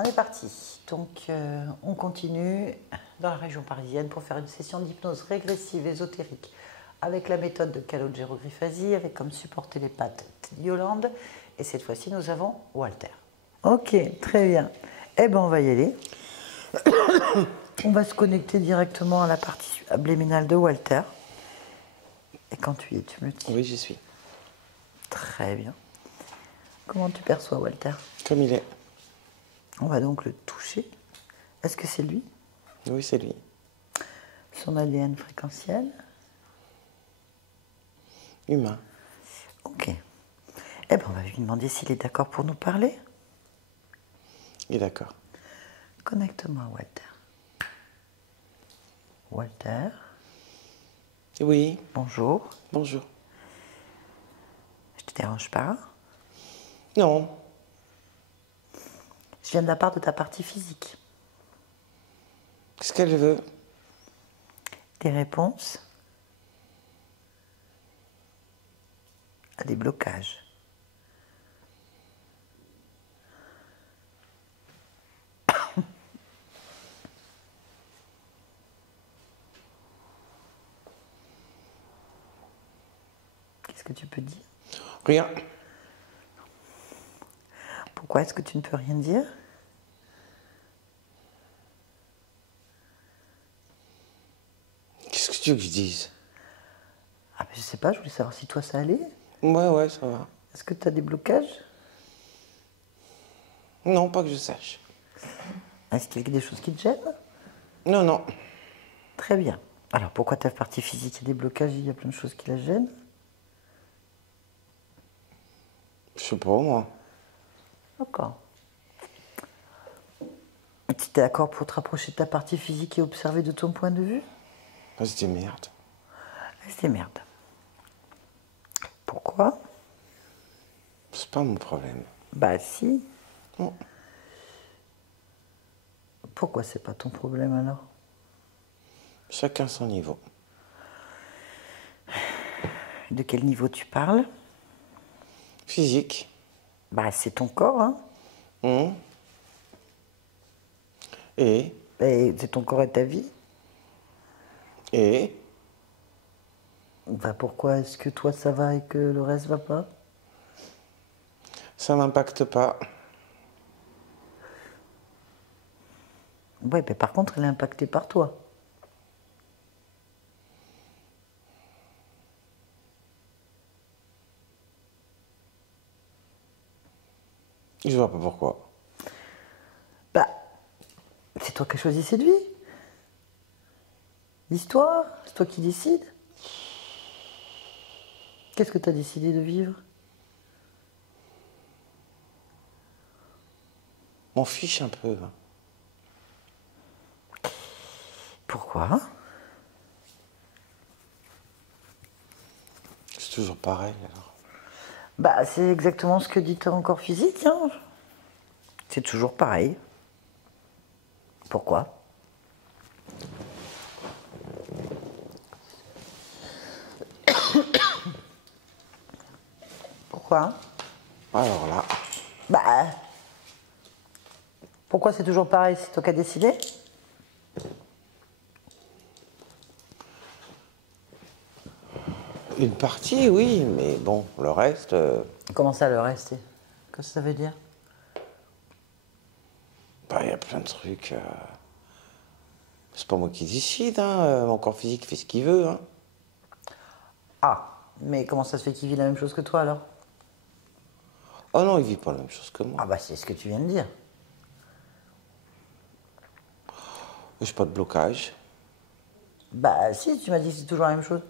On est parti. Donc, on continue dans la région parisienne pour faire une session d'hypnose régressive ésotérique avec la méthode de Calogero Grifasi, avec comme support télépathe Yolande. Et cette fois-ci, nous avons Walter. Ok, très bien. Eh bien, on va y aller. On va se connecter directement à la partie subliminale de Walter. Et quand tu y es, tu me le dis. Oui, j'y suis. Très bien. Comment tu perçois Walter? Comme il est. On va donc le toucher. Est-ce que c'est lui? Oui, c'est lui. Son ADN fréquentiel? Humain. Ok. Eh bien, on va lui demander s'il est d'accord pour nous parler. Il est d'accord. Connecte-moi, Walter. Walter, Oui. bonjour. Bonjour. Je te dérange pas? Non. Je viens de la part de ta partie physique. Qu'est-ce qu'elle veut? Des réponses à des blocages. Qu'est-ce que tu peux dire? Rien. Pourquoi est-ce que tu ne peux rien dire? Qu'est-ce que tu veux que je dise? Ah ben, je sais pas, je voulais savoir si toi ça allait. Ouais, ça va. Est-ce que tu as des blocages? Non, pas que je sache. Est-ce qu'il y a des choses qui te gênent? Non. Très bien. Alors pourquoi ta partie physique a des blocages? Il y a plein de choses qui la gênent. Je sais pas, moi. D'accord. Tu es d'accord pour te rapprocher de ta partie physique et observer de ton point de vue? C'est des merdes. C'est merde. Pourquoi? C'est pas mon problème. Bah si. Non. Pourquoi c'est pas ton problème alors? Chacun son niveau. De quel niveau tu parles? Physique. Bah c'est ton corps, hein. Et C'est ton corps et ta vie. Et Bah pourquoi est-ce que toi ça va et que le reste va pas? ça m'impacte pas. Ouais, mais par contre elle est impactée par toi. Je vois pas pourquoi. Bah, c'est toi qui as choisi cette vie. L'histoire, c'est toi qui décides. Qu'est-ce que tu as décidé de vivre? M'en fiche un peu. Pourquoi? C'est toujours pareil, alors. Bah, c'est exactement ce que dit ton corps physique, hein. C'est toujours pareil. Pourquoi? Pourquoi? Alors là, Bah, pourquoi c'est toujours pareil? C'est toi qui as décidé? une partie, oui, mais bon, le reste... Comment ça, le reste? Qu'est-ce que ça veut dire? Bah, il y a plein de trucs... C'est pas moi qui décide, hein. Mon corps physique fait ce qu'il veut, hein. Ah, mais comment ça se fait qu'il vit la même chose que toi, alors? Oh non, il vit pas la même chose que moi. Ah bah, c'est ce que tu viens de dire. J'ai pas de blocage. Bah, si, tu m'as dit que c'est toujours la même chose.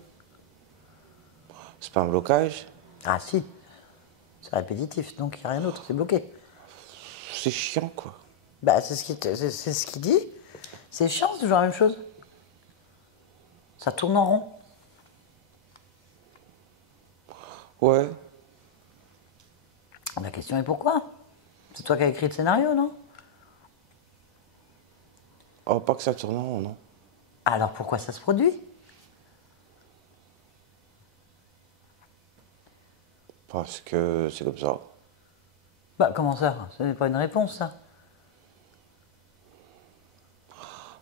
C'est pas un blocage. Ah, si. C'est répétitif, donc il n'y a rien d'autre, c'est bloqué. C'est chiant, quoi. Bah, c'est ce qu'il dit. C'est chiant, c'est toujours la même chose. Ça tourne en rond. Ouais. La question est pourquoi? C'est toi qui as écrit le scénario, non? Oh, pas que ça tourne en rond, non. Alors pourquoi ça se produit? Parce que c'est comme ça. Bah, comment ça? Ce n'est pas une réponse, ça.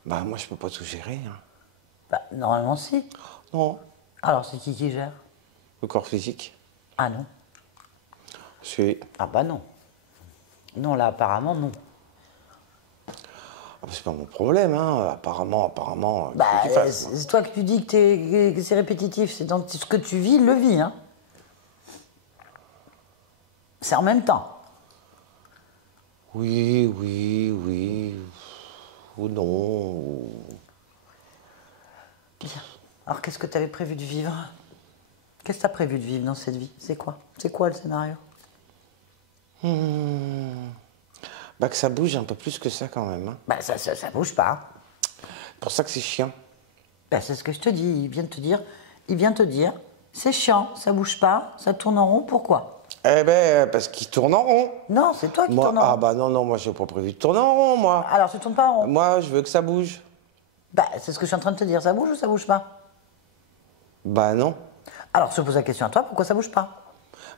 Bah moi je peux pas tout gérer. Hein. Bah, normalement, si. Non, Alors, c'est qui gère? le corps physique. Ah non. C'est Ah bah non. Non, là, apparemment, non. ah, c'est pas mon problème, hein. Apparemment, Bah, qu'est-ce qu'il fasse, moi. c'est toi que tu dis que c'est répétitif. C'est dans ce que tu vis, il le vit, hein. C'est en même temps. Oui, ou non. Bien. Alors, qu'est-ce que tu avais prévu de vivre? Qu'est-ce que tu as prévu de vivre dans cette vie? C'est quoi? C'est quoi le scénario? Bah que ça bouge un peu plus que ça quand même. Hein. Bah, ça bouge pas. C'est pour ça que c'est chiant. Bah, c'est ce que je te dis. Il vient te dire, c'est chiant, ça bouge pas, ça tourne en rond, pourquoi? Eh ben, parce qu'il tourne en rond. Non, c'est toi qui Moi, tourne en rond. ah bah non, moi j'ai pas prévu de tourner en rond, moi. Alors, ça tourne pas en rond. Moi, je veux que ça bouge. Bah, c'est ce que je suis en train de te dire. Ça bouge ou ça bouge pas? Bah non. Alors, je pose la question à toi, pourquoi ça bouge pas?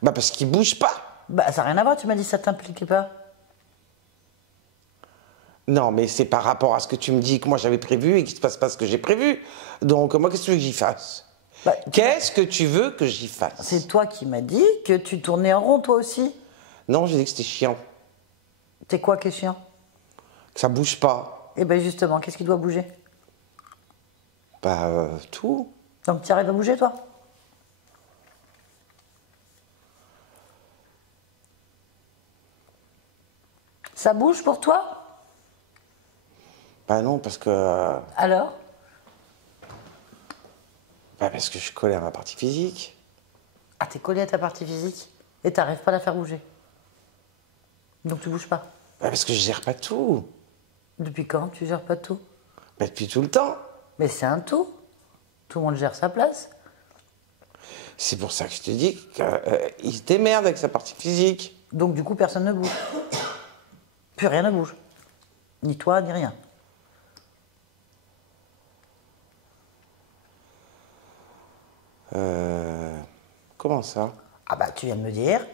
Bah parce qu'il bouge pas. Bah, ça n'a rien à voir, tu m'as dit que ça t'impliquait pas. Non, mais c'est par rapport à ce que tu me dis que moi j'avais prévu et qu'il se passe pas ce que j'ai prévu. Donc moi, qu'est-ce que tu veux que j'y fasse? Bah, Qu'est-ce que tu veux que j'y fasse? c'est toi qui m'as dit que tu tournais en rond, toi aussi. Non, j'ai dit que c'était chiant. C'est quoi qui est chiant? Que ça bouge pas. Eh ben justement, qu'est-ce qui doit bouger? Bah tout. Donc, tu arrives à bouger, toi? Ça bouge pour toi? Bah non, parce que Alors? parce que je suis collé à ma partie physique. Ah, t'es collé à ta partie physique et t'arrives pas à la faire bouger. Donc, tu bouges pas. Bah parce que je gère pas tout. Depuis quand tu gères pas tout? Bah depuis tout le temps. Mais c'est un tout. Tout le monde gère sa place. C'est pour ça que je te dis qu'il se démerde avec sa partie physique. Donc, du coup, personne ne bouge. Plus rien ne bouge. Ni toi, ni rien. Comment ça? Ah bah, tu viens de me dire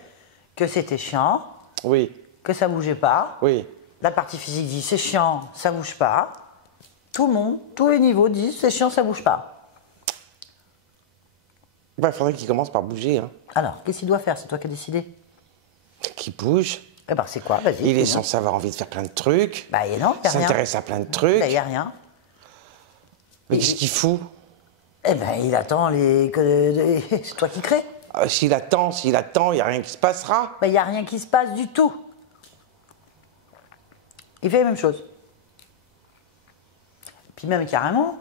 que c'était chiant, Oui, que ça bougeait pas. oui. La partie physique dit c'est chiant, ça bouge pas. Tout le monde, tous les niveaux disent c'est chiant, ça bouge pas. Bah, il faudrait qu'il commence par bouger, hein. Alors, qu'est-ce qu'il doit faire? C'est toi qui as décidé. Qu'il bouge. Eh ben, c'est quoi? Vas-y. Il est dis-moi. censé avoir envie de faire plein de trucs. Bah, et non, y a rien. S'intéresse à plein de trucs. Bah, y a rien. Mais qu'est-ce qu'il fout? Eh ben, il attend c'est toi qui crée. S'il attend, il n'y a rien qui se passera. Bah, y a rien qui se passe du tout. Il fait la même chose. Puis même carrément,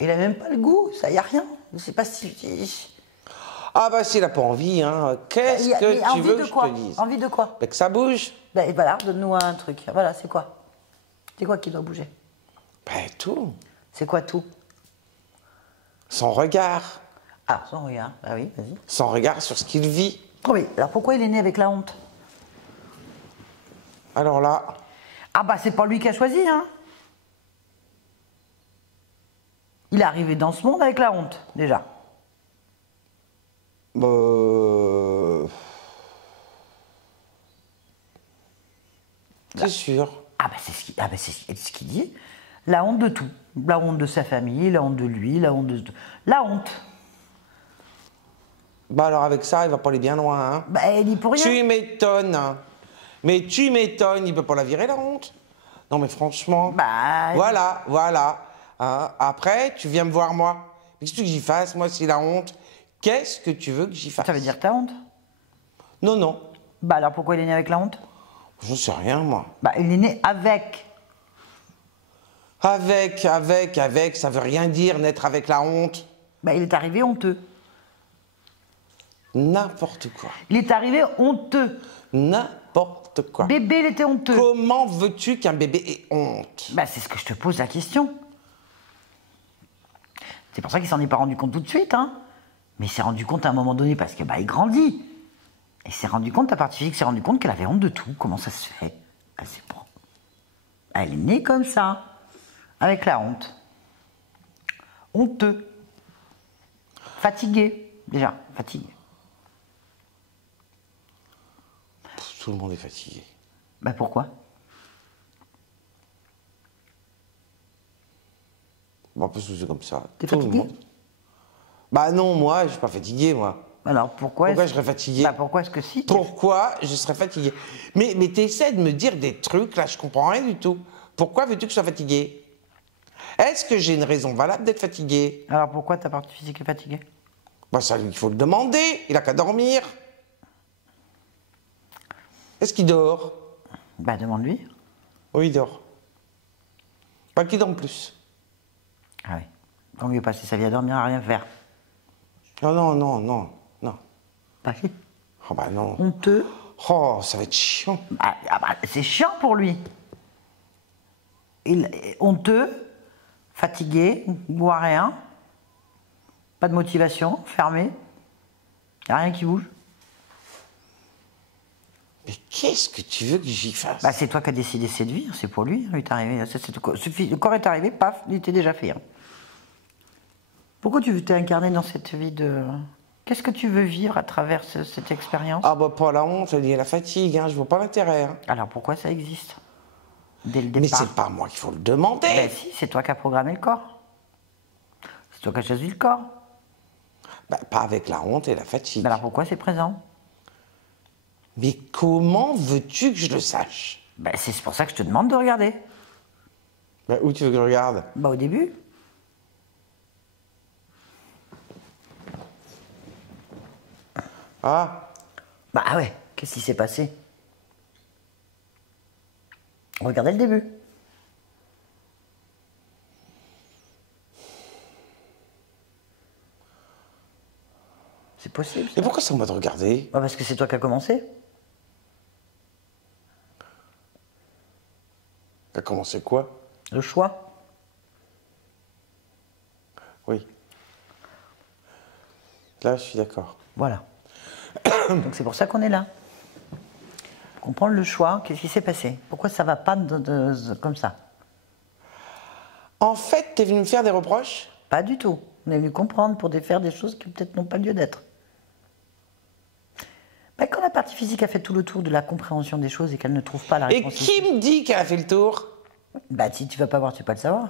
il a même pas le goût, ça y a rien. Je sais pas si. Ah bah s'il n'a pas envie, hein. Qu'est-ce Mais que tu envie veux de que je quoi? te dise? Envie de quoi? Bah, que ça bouge. Ben voilà, donne-nous un truc. Voilà, c'est quoi? C'est quoi qui doit bouger? Bah tout. C'est quoi tout? Son regard. Ah, son regard. Ah oui, vas-y. Son regard sur ce qu'il vit. Oh oui, alors pourquoi il est né avec la honte? Alors là, Ah bah c'est pas lui qui a choisi, hein. Il est arrivé dans ce monde avec la honte, déjà. c'est sûr. Ah bah c'est ce qu'il dit. La honte de tout. La honte de sa famille, la honte de lui, la honte de... La honte. Bah alors avec ça, il va pas aller bien loin, hein. Bah il dit pour rien. Tu m'étonnes. Hein. Mais tu m'étonnes, il peut pas la virer la honte. Non mais franchement. Bah... Voilà. Hein. Après, tu viens me voir moi. Qu'est-ce que tu veux que j'y fasse, moi, c'est la honte? Qu'est-ce que tu veux que j'y fasse? Ça veut dire ta honte? Non. Bah alors pourquoi il est né avec la honte? Je sais rien, moi. Bah il est né avec. Avec, ça veut rien dire, naître avec la honte. Bah il est arrivé honteux. N'importe quoi. Il est arrivé honteux. N'importe quoi. Bébé, il était honteux. Comment veux-tu qu'un bébé ait honte? Bah c'est ce que je te pose la question. C'est pour ça qu'il s'en est pas rendu compte tout de suite, hein. Mais il s'est rendu compte à un moment donné parce que bah il grandit. Et il s'est rendu compte, ta partie physique s'est rendu compte qu'elle avait honte de tout. Comment ça se fait? Bah c'est bon. Elle est née comme ça, avec la honte. Honteux. Fatigué, déjà, fatigué. Tout le monde est fatigué. Bah pourquoi? Bon, parce que c'est comme ça. T'es Tout le fatigué? monde. Bah non, moi, je suis pas fatigué, moi. Alors pourquoi Pourquoi est-ce... je serais fatigué? Bah, pourquoi est-ce que si? Pourquoi je serais fatigué? Mais t'essaies de me dire des trucs, là, je comprends rien du tout. Pourquoi veux-tu que je sois fatigué? Est-ce que j'ai une raison valable d'être fatigué? Alors pourquoi ta partie physique est fatiguée? Bah ça, il faut le demander, il a qu'à dormir. Est-ce qu'il dort? Bah demande-lui. Oui, il dort. Pas qu'il dorme plus. Ah oui. Donc il va passer sa vie à dormir, à rien faire. Non, non, non, non, non. Bah si. Oh bah non. Honteux. Oh, ça va être chiant. C'est chiant pour lui. Il est honteux, fatigué, boit rien, pas de motivation, fermé. Il n'y a rien qui bouge. Mais qu'est-ce que tu veux que j'y fasse? Bah, c'est toi qui as décidé cette vie, c'est pour lui. Il est arrivé, le corps est arrivé, paf, il était déjà fait. Hein. Pourquoi tu veux t'incarner dans cette vie de... Qu'est-ce que tu veux vivre à travers cette expérience? Ah bah pas la honte, elle dit la fatigue, hein, je vois pas l'intérêt. Hein. Alors pourquoi ça existe? Dès le Mais départ. c'est pas moi qu'il faut le demander. Ben si, c'est toi qui as programmé le corps. C'est toi qui as choisi le corps. Bah, pas avec la honte et la fatigue. Ben alors pourquoi c'est présent? Mais comment veux-tu que je le sache? Ben c'est pour ça que je te demande de regarder. Bah, où tu veux que je regarde? Bah au début. Ah, Bah ouais, qu'est-ce qui s'est passé? Regardez le début. C'est possible. Ça. et pourquoi c'est à moi de regarder? Bah, parce que c'est toi qui as commencé. T'as commencé quoi? Le choix. Oui. Là, je suis d'accord. Voilà. Donc c'est pour ça qu'on est là. Comprendre le choix, qu'est-ce qui s'est passé? Pourquoi ça va pas comme ça? En fait, t'es venu me faire des reproches? Pas du tout. On est venu comprendre pour défaire des choses qui peut-être n'ont pas lieu d'être. Ben, quand la partie physique a fait tout le tour de la compréhension des choses et qu'elle ne trouve pas la Et réponse... qui me dit qu'elle a fait le tour? Ben, si tu vas pas voir, tu vas pas le savoir.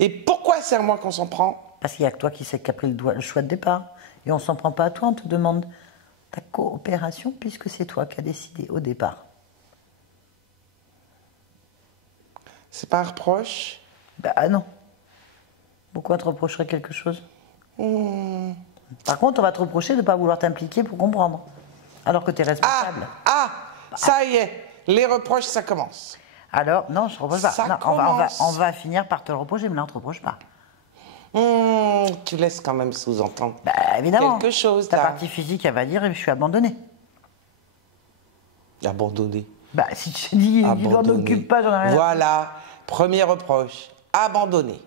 Et pourquoi c'est à moi qu'on s'en prend? Parce qu'il y a que toi qui sais qui a pris le choix de départ. Et on s'en prend pas à toi, on te demande ta coopération puisque c'est toi qui as décidé au départ. C'est pas un reproche? Ben non. Pourquoi on te reprocherait quelque chose? Par contre, on va te reprocher de ne pas vouloir t'impliquer pour comprendre. Alors que tu es responsable. Ça y est, les reproches, ça commence. Alors, non, je ne reproche pas. Ça Non, commence. on va finir par te le reprocher, mais là, on ne te reproche pas. Tu laisses quand même sous-entendre Bah, évidemment. quelque chose, Ta là. partie physique, elle va dire, je suis abandonnée. Abandonné. Bah, si tu te dis, tu n'en occupes pas, j'en ai rien à... Voilà, premier reproche, abandonné.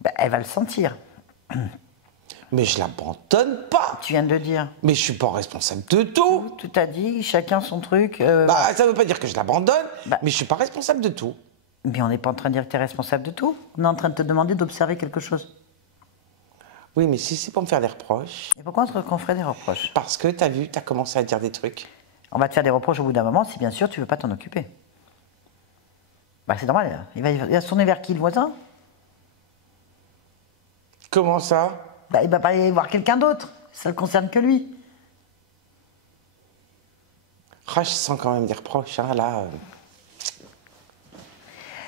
Bah, elle va le sentir. Mais je l'abandonne pas. Tu viens de le dire. Mais je suis pas responsable de tout. Tout a dit, chacun son truc. Bah, ça veut pas dire que je l'abandonne, Bah. mais je suis pas responsable de tout. Mais on n'est pas en train de dire que tu es responsable de tout. On est en train de te demander d'observer quelque chose. Oui, mais si c'est pour me faire des reproches, Et pourquoi on ferait des reproches? parce que t'as vu, t'as commencé à dire des trucs. On va te faire des reproches au bout d'un moment si bien sûr tu veux pas t'en occuper. Bah c'est normal, il va se tourner vers qui, le voisin? Comment ça? Bah il va pas aller voir quelqu'un d'autre, ça ne concerne que lui. Ah, je sens quand même des reproches, hein, là.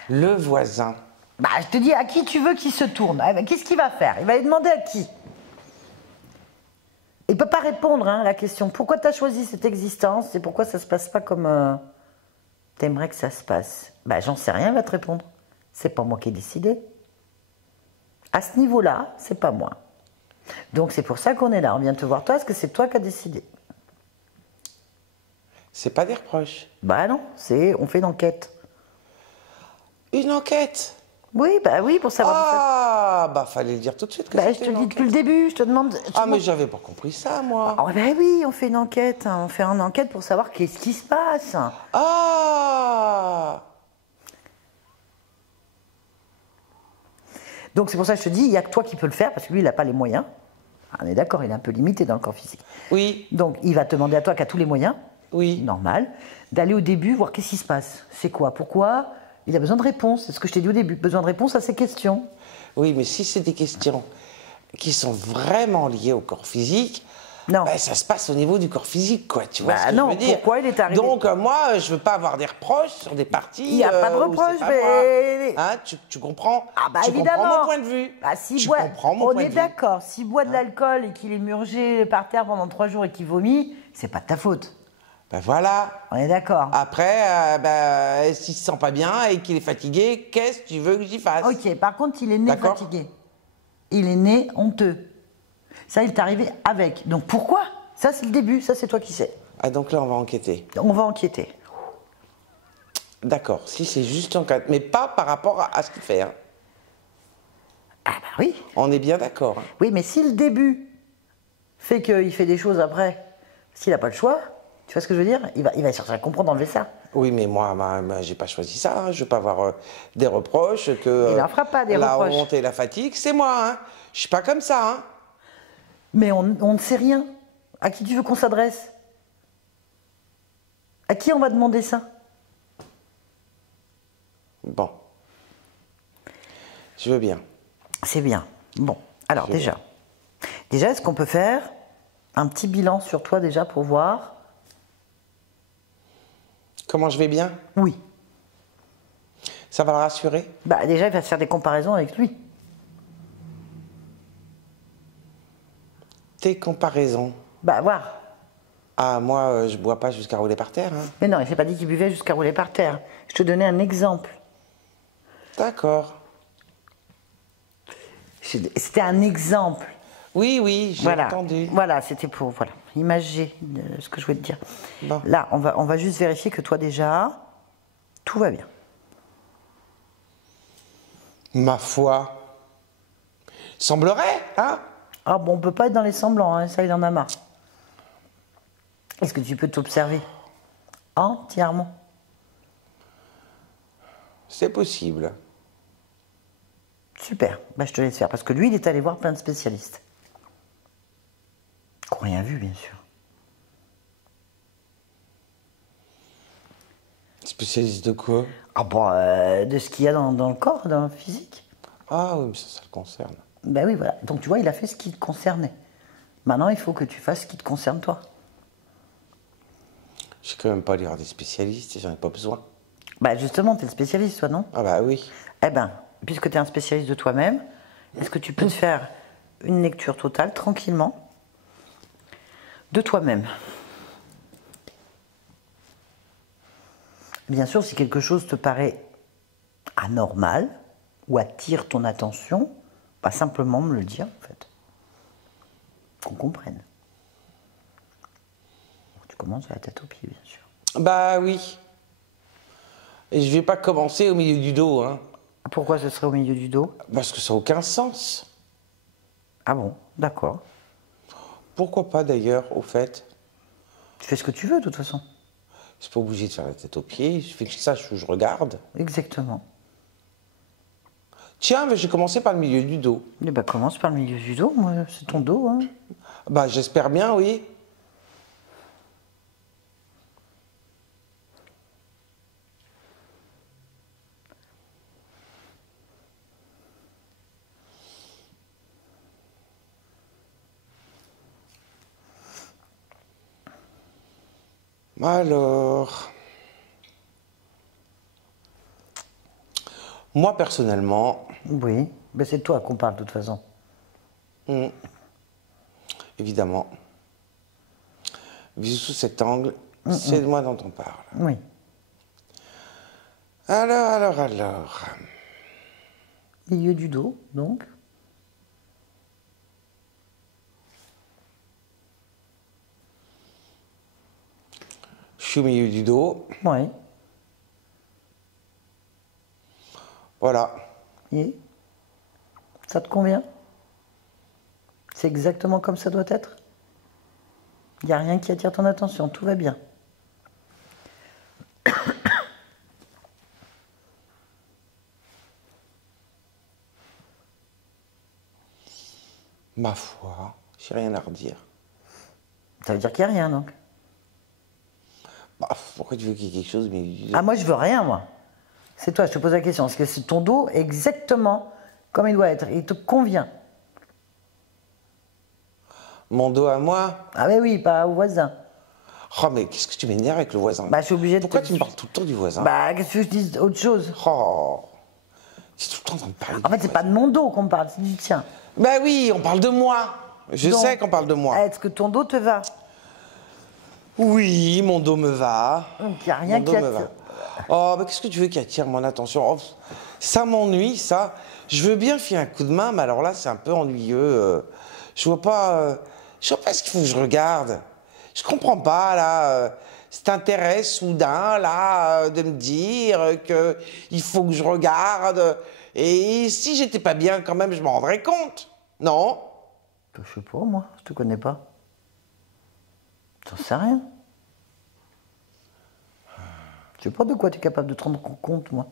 Le voisin. Bah je te dis, à qui tu veux qu'il se tourne? Qu'est-ce qu'il va faire? Il va lui demander à qui? Il peut pas répondre hein, à la question. Pourquoi tu as choisi cette existence et pourquoi ça se passe pas comme t'aimerais que ça se passe? Bah j'en sais rien, il va te répondre. C'est pas moi qui ai décidé. À ce niveau-là, c'est pas moi. Donc c'est pour ça qu'on est là. On vient te voir toi, parce que c'est toi qui as décidé. C'est pas des reproches. Bah non, on fait une enquête. Une enquête? Oui, pour savoir. Ah, bah fallait le dire tout de suite que Bah, je c'était te le une dis depuis enquête. le début, je te demande. Ah, mais j'avais pas compris ça, moi. Oh, bah oui, on fait une enquête. Hein. On fait une enquête pour savoir qu'est-ce qui se passe. Ah! Donc c'est pour ça que je te dis, il n'y a que toi qui peux le faire, parce que lui, il n'a pas les moyens. On est d'accord, il est un peu limité dans le corps physique. Oui, Donc il va te demander à toi qui as tous les moyens, oui. normal, d'aller au début voir qu'est-ce qui se passe. C'est quoi? Pourquoi Il a besoin de réponses, c'est ce que je t'ai dit au début, besoin de réponses à ses questions. Oui, mais si c'est des questions qui sont vraiment liées au corps physique, Non. ben, ça se passe au niveau du corps physique, quoi. Tu vois Bah ce que non, je veux dire? pourquoi il est arrivé? Donc, moi, je veux pas avoir des reproches sur des parties. Il n'y a pas de où reproche, c'est pas mais... moi. Hein, tu comprends? Ah bah tu évidemment. comprends mon point de vue. Bah, s'il tu boit... comprends mon On point est de vue. d'accord, s'il boit de l'alcool et qu'il est murgé par terre pendant 3 jours et qu'il vomit, c'est pas de ta faute. Ben voilà. On est d'accord. Après, s'il se sent pas bien et qu'il est fatigué, qu'est-ce que tu veux que j'y fasse? Ok, par contre, il est né D'accord. fatigué. Il est né honteux. Ça, il est arrivé avec. Donc pourquoi? Ça, c'est le début, ça, c'est toi qui sais. Ah, donc là, on va enquêter. On va enquêter. D'accord, si c'est juste en cas, mais pas par rapport à ce qu'il fait. Hein. Ah bah oui. On est bien d'accord. Hein. Oui, mais si le début fait qu'il fait des choses après, s'il n'a pas le choix, tu vois ce que je veux dire? Il va chercher à comprendre, enlever ça. Oui, mais moi, j'ai pas choisi ça. Hein. Je veux pas avoir des reproches que Il en fera pas des la reproches. honte et la fatigue, c'est moi. Hein. Je suis pas comme ça. Hein. Mais on ne sait rien. À qui tu veux qu'on s'adresse? À qui on va demander ça? Bon, je veux bien. C'est bien. Bon, alors déjà, est-ce qu'on peut faire un petit bilan sur toi déjà pour voir? Comment je vais bien? Oui. Ça va le rassurer? Bah déjà, il va se faire des comparaisons avec lui. Tes comparaisons. Bah voir. Ah, moi, je bois pas jusqu'à rouler par terre. Hein. Mais non, il s'est pas dit qu'il buvait jusqu'à rouler par terre. Je te donnais un exemple. D'accord. C'était un exemple. Oui, oui, j'ai Voilà. entendu. Voilà, c'était pour imager ce que je voulais te dire. Bon. Là, on va juste vérifier que toi déjà, tout va bien. Ma foi. Semblerait, hein? Ah bon, on peut pas être dans les semblants, hein, ça il en a marre. Est-ce que tu peux t'observer entièrement? C'est possible. Super, bah, je te laisse faire, parce que lui, il est allé voir plein de spécialistes. Qui n'ont rien vu, bien sûr. Spécialiste de quoi? Ah bon, de ce qu'il y a dans le corps, dans le physique. Ah oui, mais ça le concerne. Ben oui, voilà. Donc tu vois, il a fait ce qui te concernait. Maintenant, il faut que tu fasses ce qui te concerne toi. Je sais quand même pas lire des spécialistes et j'en ai pas besoin. Bah justement, tu es le spécialiste, toi, non? Ah bah oui. Eh ben, puisque tu es un spécialiste de toi-même, est-ce que tu peux te faire une lecture totale, tranquillement, de toi-même? Bien sûr, si quelque chose te paraît anormal ou attire ton attention, bah simplement me le dire, en fait. Qu'on comprenne. Tu commences à la tête aux pieds, bien sûr. Bah oui. Et je vais pas commencer au milieu du dos, hein. Pourquoi ce serait au milieu du dos? Parce que ça n'a aucun sens. Ah bon, d'accord. Pourquoi pas d'ailleurs, au fait? Tu fais ce que tu veux, de toute façon. C'est pas obligé de faire la tête aux pieds, il suffit que je sache où je regarde. Exactement. Tiens, mais j'ai commencé par le milieu du dos. Eh ben, commence par le milieu du dos, moi, c'est ton dos, hein. Bah j'espère bien, oui. Alors, moi personnellement, Oui, ben, c'est de toi qu'on parle, de toute façon. évidemment, vu sous cet angle, c'est de moi dont on parle. Oui. Alors. Milieu du dos, donc. Je suis au milieu du dos, Oui. voilà. Et ça te convient? C'est exactement comme ça doit être? Il n'y a rien qui attire ton attention, tout va bien. Ma foi, j'ai rien à redire. Ça veut dire qu'il n'y a rien, donc. Bah, pourquoi tu veux qu'il y ait quelque chose au milieu du dos? Ah, moi, je veux rien, moi. C'est toi, je te pose la question. Est-ce que c'est ton dos exactement comme il doit être? Il te convient? Mon dos à moi? Ah mais oui, pas au voisin. Oh, mais qu'est-ce que tu m'énerves avec le voisin? Bah, je suis obligée de Pourquoi te- tu me parles tout le temps du voisin? Bah, qu'est-ce que je dis autre chose? Oh, tu es tout le temps en train de parler En du fait, c'est pas voisin. de mon dos qu'on parle, c'est du tien. Bah oui, on parle de moi. Je Donc, sais qu'on parle de moi. Est-ce que ton dos te va? Oui, mon dos me va. Donc, il n'y a rien Mon dos qui me attire. va. Oh, mais qu'est-ce que tu veux qui attire mon attention? Oh, ça m'ennuie, ça. Je veux bien filer un coup de main, mais alors là, c'est un peu ennuyeux. Je vois pas, je vois pas ce qu'il faut que je regarde. Je comprends pas, là, cet intérêt soudain, là, de me dire que il faut que je regarde. Et si j'étais pas bien, quand même, je m'en rendrais compte. Non? Je sais pas, moi, je te connais pas. J'en sais rien. Je sais pas de quoi tu es capable de te rendre compte, moi.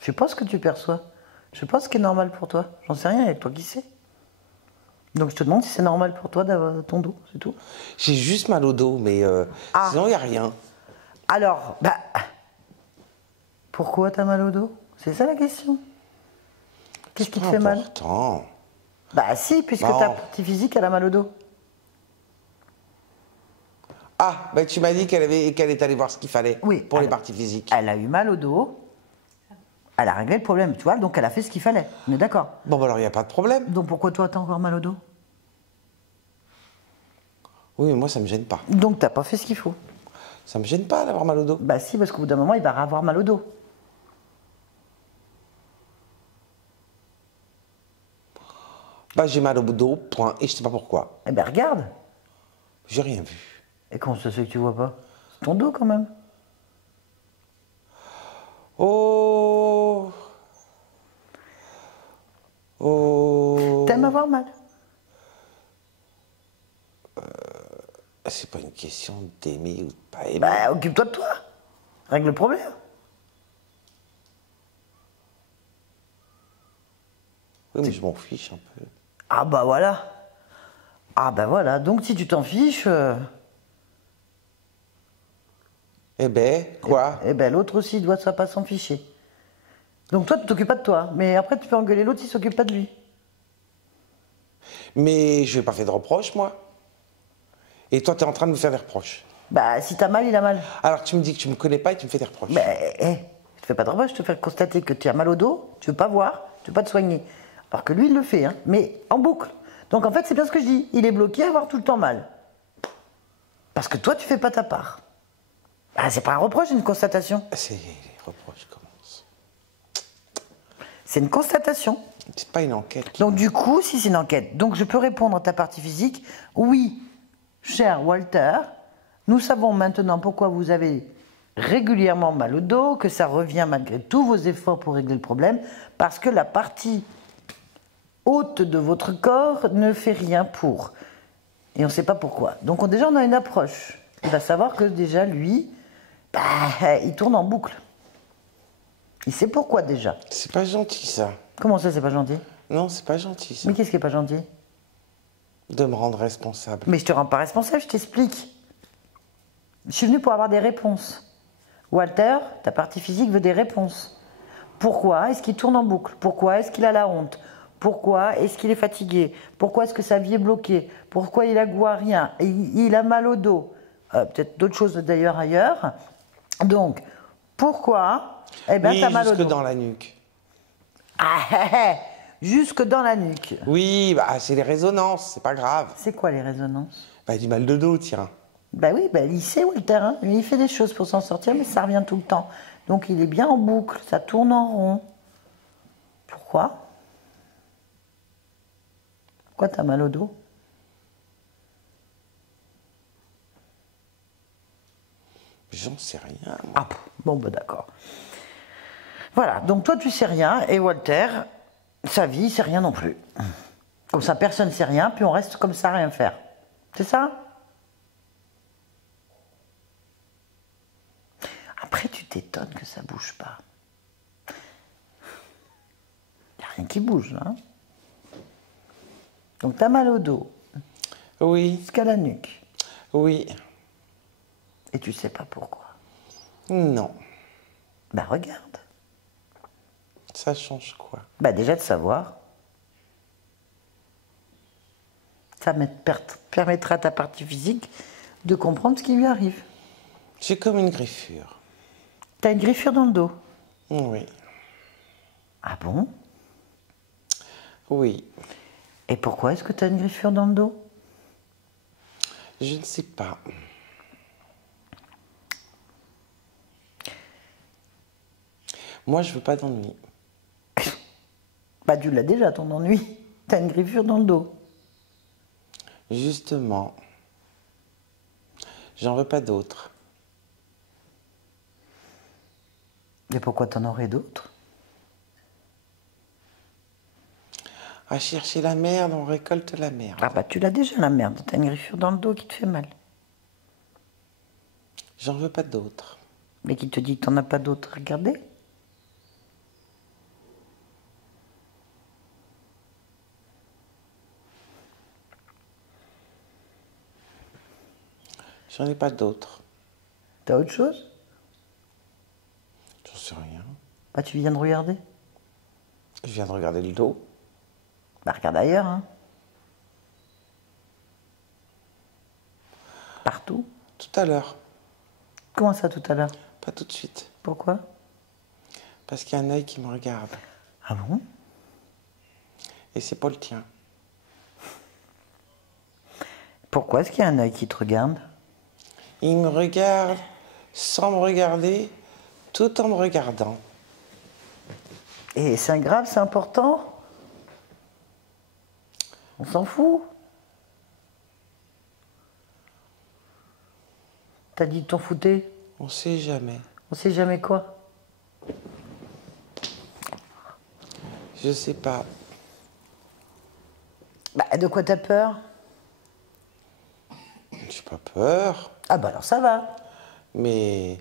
Je sais pas ce que tu perçois. Je sais pas ce qui est normal pour toi. J'en sais rien, avec toi qui sais. Donc je te demande si c'est normal pour toi d'avoir ton dos, c'est tout. J'ai juste mal au dos, mais Ah. sinon, il n'y a rien. Alors, bah. Pourquoi t'as mal au dos? C'est ça la question. Qu'est-ce qui te fait mal? Important. Bah si, puisque Non. ta partie physique, elle a mal au dos. Ah, bah tu m'as dit qu'elle est allée voir ce qu'il fallait Oui, pour les alors, parties physiques. Elle a eu mal au dos. Elle a réglé le problème, tu vois, donc elle a fait ce qu'il fallait. On est d'accord. Bon, bah alors il n'y a pas de problème. Donc pourquoi toi t'as encore mal au dos? Oui, mais moi ça me gêne pas. Donc t'as pas fait ce qu'il faut. Ça me gêne pas d'avoir mal au dos. Bah si, parce qu'au bout d'un moment, il va avoir mal au dos. Bah j'ai mal au dos, point, et je sais pas pourquoi. Eh ben regarde. J'ai rien vu. Et comment ça se fait que tu vois pas? C'est ton dos quand même. Oh. Oh. T'aimes avoir mal. C'est pas une question d'aimer ou de pas aimer. Bah occupe-toi de toi. Règle le problème. Oui, mais je m'en fiche un peu. Ah bah voilà. Ah bah voilà. Donc si tu t'en fiches, Eh ben, quoi? eh ben l'autre aussi doit pas s'en ficher. Donc toi tu t'occupes pas de toi. Mais après tu peux engueuler l'autre s'il s'occupe pas de lui. Mais je n'ai pas fait de reproches, moi. Et toi, tu es en train de me faire des reproches. Bah si t'as mal, il a mal. Alors tu me dis que tu me connais pas et tu me fais des reproches. Mais je te fais pas de reproche, je te fais constater que tu as mal au dos, tu veux pas voir, tu veux pas te soigner. Alors que lui, il le fait, hein, mais en boucle. Donc en fait, c'est bien ce que je dis. Il est bloqué à avoir tout le temps mal. Parce que toi, tu fais pas ta part. Bah, c'est pas un reproche, c'est une constatation. C'est les reproches commencent. C'est une constatation. C'est pas une enquête. Donc du coup, si c'est une enquête, donc je peux répondre à ta partie physique. Oui, cher Walter, nous savons maintenant pourquoi vous avez régulièrement mal au dos, que ça revient malgré tous vos efforts pour régler le problème, parce que la partie haute de votre corps ne fait rien pour. Et on ne sait pas pourquoi. Donc déjà, on a une approche. Il va savoir que déjà, lui, bah, il tourne en boucle. Il sait pourquoi déjà. C'est pas gentil, ça. Comment ça, c'est pas gentil? Non, c'est pas gentil, ça. Mais qu'est-ce qui est pas gentil? De me rendre responsable. Mais je te rends pas responsable, je t'explique. Je suis venue pour avoir des réponses. Walter, ta partie physique veut des réponses. Pourquoi est-ce qu'il tourne en boucle? Pourquoi est-ce qu'il a la honte? Pourquoi est-ce qu'il est fatigué? Pourquoi est-ce que sa vie est bloquée? Pourquoi il a rien? Il a mal au dos. Peut-être d'autres choses d'ailleurs ailleurs. Donc, pourquoi? Eh bien, Oui, t'as mal au jusque dos. dans la nuque. Ah, jusque dans la nuque. Oui, bah c'est les résonances, c'est pas grave. C'est quoi les résonances? Bah du mal de dos, tiens. Ben oui, ben il sait Walter, hein. Lui, il fait des choses pour s'en sortir, mais ça revient tout le temps. Donc il est bien en boucle, ça tourne en rond. Pourquoi? Pourquoi t'as mal au dos? J'en sais rien, moi. Ah, bon, ben d'accord. Voilà, donc toi tu sais rien, et Walter, sa vie, il sait rien non plus. Comme ça, personne ne sait rien, puis on reste comme ça, à rien faire. C'est ça? Après, tu t'étonnes que ça bouge pas. Il n'y a rien qui bouge, là. Hein. Donc t'as mal au dos, Oui, jusqu'à la nuque, oui, et tu sais pas pourquoi. non. Bah regarde. Ça change quoi? Bah déjà de savoir. Ça permettra à ta partie physique de comprendre ce qui lui arrive. J'ai comme une griffure. T'as une griffure dans le dos. Oui. Ah bon? Oui. Et pourquoi est-ce que t'as une griffure dans le dos? Je ne sais pas. Moi, je veux pas d'ennui. Bah tu l'as déjà ton ennui. T'as une griffure dans le dos. Justement. J'en veux pas d'autres. Et pourquoi t'en aurais d'autres? À chercher la merde, on récolte la merde. Ah bah tu l'as déjà la merde. T'as une griffure dans le dos qui te fait mal. J'en veux pas d'autres. Mais qui te dit que t'en as pas d'autres? Regardez. J'en ai pas d'autres. T'as autre chose? J'en sais rien. Bah tu viens de regarder. Je viens de regarder le dos. Bah regarde ailleurs, hein. Partout. Tout à l'heure. Comment ça tout à l'heure? Pas tout de suite. Pourquoi? Parce qu'il y a un œil qui me regarde. Ah bon? Et c'est pas le tien. Pourquoi est-ce qu'il y a un œil qui te regarde? Il me regarde sans me regarder, tout en me regardant. Et c'est grave, c'est important? On s'en fout? T'as dit de t'en foutais? On sait jamais. On sait jamais quoi? Je sais pas. Bah de quoi t'as peur? J'ai pas peur, Ah bah alors ça va. mais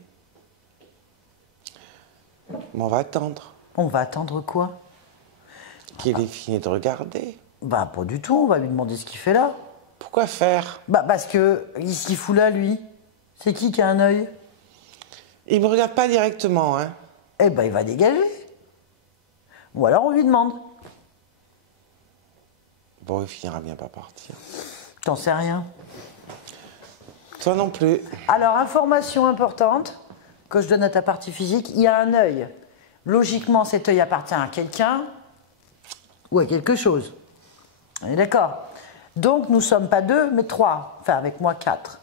on va attendre On va attendre quoi? qu'il ait fini de regarder. Bah pas du tout, on va lui demander ce qu'il fait là. Pourquoi faire? Bah parce que, qu'est-ce qu'il fout là lui? C'est qui a un œil? Il me regarde pas directement, hein. Eh ben il va dégager. Ou alors on lui demande. Bon, il finira bien par partir. T'en sais rien. Toi non plus. Alors, information importante que je donne à ta partie physique, il y a un œil. Logiquement, cet œil appartient à quelqu'un ou à quelque chose. On est d'accord? Donc, nous ne sommes pas deux, mais trois. Enfin, avec moi, quatre.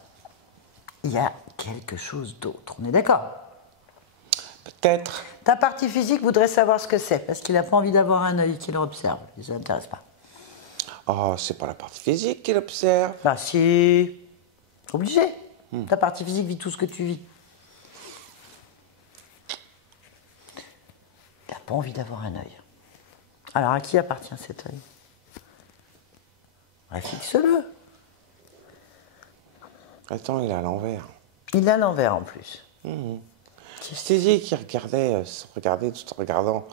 Il y a quelque chose d'autre. On est d'accord? Peut-être. Ta partie physique voudrait savoir ce que c'est, parce qu'il n'a pas envie d'avoir un œil qui le observe. Ça ne l'intéresse pas. Oh, c'est pas la partie physique qu'il observe. Bah si... Obligé. Ta partie physique vit tout ce que tu vis. Il n'a pas envie d'avoir un œil. Alors, à qui appartient cet œil? Bah, fixe-le. Attends, il est à l'envers. Il est à l'envers en plus. C'est dit qu'il regardait, se regardait tout en regardant.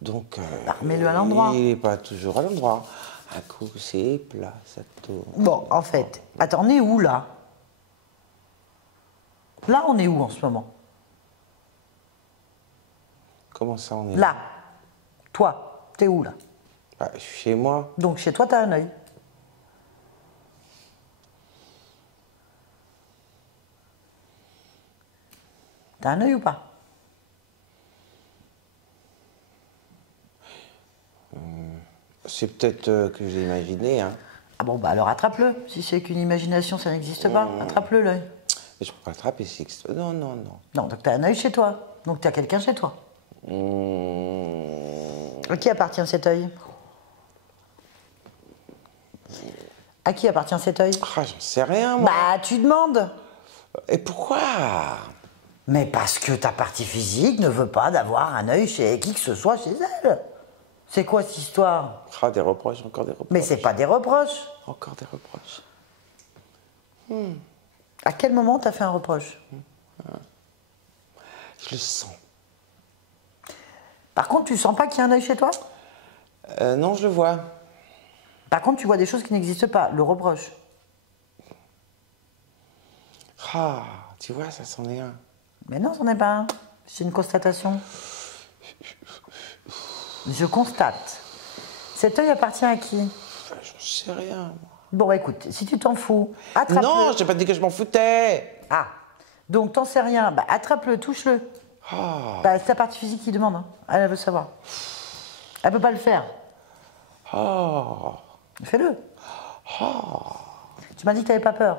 Donc, Bah, remets-le à l'endroit. il n'est pas toujours à l'endroit. Un coup, c'est plat, ça tourne. Bon, en fait, attends, on est où là? Là, on est où en ce moment? Comment ça, on est Là. Toi, t'es où là? Bah, je suis chez moi. Donc, chez toi, t'as un œil. T'as un œil ou pas? C'est peut-être que j'ai imaginé, hein. Ah bon, bah alors attrape-le. Si c'est qu'une imagination, ça n'existe pas. Attrape-le, l'œil. Mais je peux pas attraper, c'est non, non, non. Non, donc t'as un œil chez toi. Donc t'as quelqu'un chez toi. À qui appartient cet œil? À qui appartient cet œil? Ah, j'en sais rien, moi. Bah, tu demandes. Et pourquoi? Mais parce que ta partie physique ne veut pas d'avoir un œil chez qui que ce soit chez elle. C'est quoi cette histoire? Ah, des reproches, encore des reproches. Mais c'est pas des reproches. Encore des reproches. À quel moment t'as fait un reproche? Je le sens. Par contre, tu sens pas qu'il y a un œil chez toi? Non, je le vois. Par contre, tu vois des choses qui n'existent pas. Le reproche. Ah, tu vois, ça c'en est un. Mais non, c'en est pas un. C'est une constatation. Je constate. Cet œil appartient à qui? Enfin, j'en sais rien. Moi. Bon, écoute, si tu t'en fous, attrape-le. Non, j'ai pas dit que je m'en foutais. Ah, donc t'en sais rien. Bah, attrape-le, touche-le. Ah. Bah, c'est ta partie physique qui demande. Hein. Elle veut savoir. Elle peut pas le faire. Ah. Fais-le. Tu m'as dit que t'avais pas peur.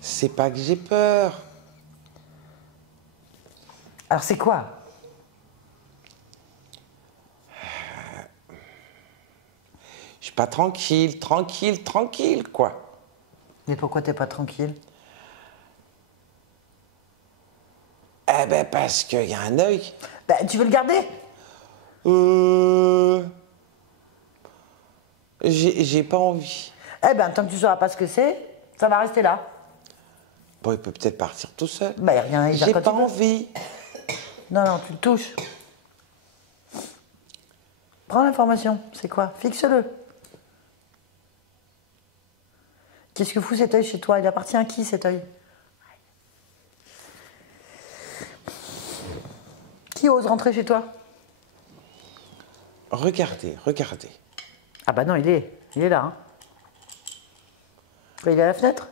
C'est pas que j'ai peur. Alors c'est quoi? Je suis pas tranquille, tranquille, quoi. Mais pourquoi t'es pas tranquille? Eh ben, parce qu'il y a un œil. Bah, tu veux le garder? J'ai pas envie. Eh ben, tant que tu sauras pas ce que c'est, ça va rester là. Bon, il peut peut-être partir tout seul. Bah, y a rien à dire J'ai quand pas tu veux. envie. Non, non, tu le touches. Prends l'information. C'est quoi? Fixe-le. Qu'est-ce que fout cet œil chez toi? Il appartient à qui cet œil? Qui ose rentrer chez toi? Regardez. Ah bah non, il est là. Hein. Quoi, il est à la fenêtre?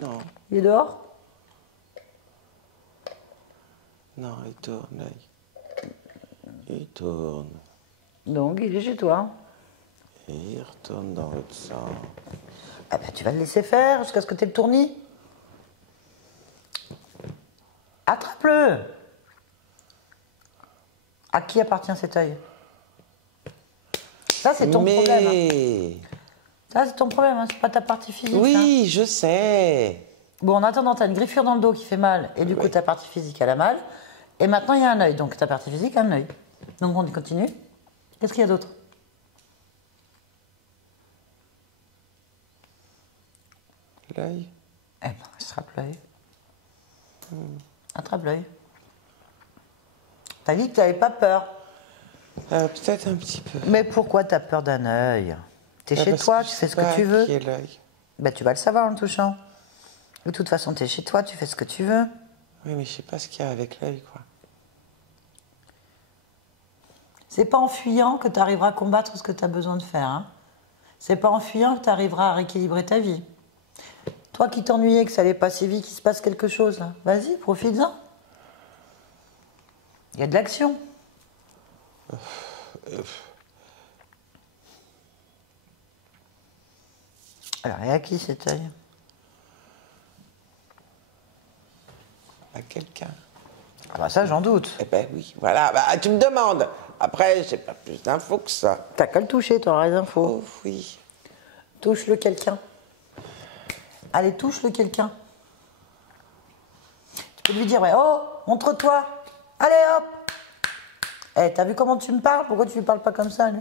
Non, Il est dehors? non, il tourne, l'œil. Il tourne. Donc, il est chez toi. Et il retourne dans l'autre sens. Ah bah tu vas le laisser faire jusqu'à ce que tu aies le tournis. Attrape-le. À qui appartient cet œil? Ça, c'est ton problème. Hein. Ça, c'est ton problème, hein. C'est pas ta partie physique. Oui, ça. je sais. Bon, en attendant, tu as une griffure dans le dos qui fait mal, et du coup, ta partie physique, elle a mal. Et maintenant, il y a un œil, donc ta partie physique a un œil. Donc, on continue. Qu'est-ce qu'il y a d'autre? L'œil. Eh ben, attrape l'œil. Attrape l'œil. T'as dit que tu n'avais pas peur. Peut-être un petit peu. Mais pourquoi tu as peur d'un œil? T'es chez Parce toi, que tu je fais sais ce que pas tu veux. qui est l'œil. Ben, tu vas le savoir en le touchant. De toute façon, t'es chez toi, tu fais ce que tu veux. Oui, mais je sais pas ce qu'il y a avec l'œil, quoi. C'est pas en fuyant que tu arriveras à combattre ce que tu as besoin de faire. Hein. C'est pas en fuyant que tu arriveras à rééquilibrer ta vie. Toi qui t'ennuyais que ça allait pas si vite, qu'il se passe quelque chose, là. Vas-y, profite-en. Il y a de l'action. Alors, et à qui cet œil? À quelqu'un. Ah bah ça, j'en doute. Eh ben oui, voilà. Bah, tu me demandes. Après, j'ai pas plus d'infos que ça. T'as qu'à le toucher, t'auras les infos. Oh oui. Touche-le quelqu'un. Allez, touche-le quelqu'un. Tu peux lui dire, ouais, oh, montre-toi. Allez, hop. Eh, t'as vu comment tu me parles? Pourquoi tu lui parles pas comme ça, lui?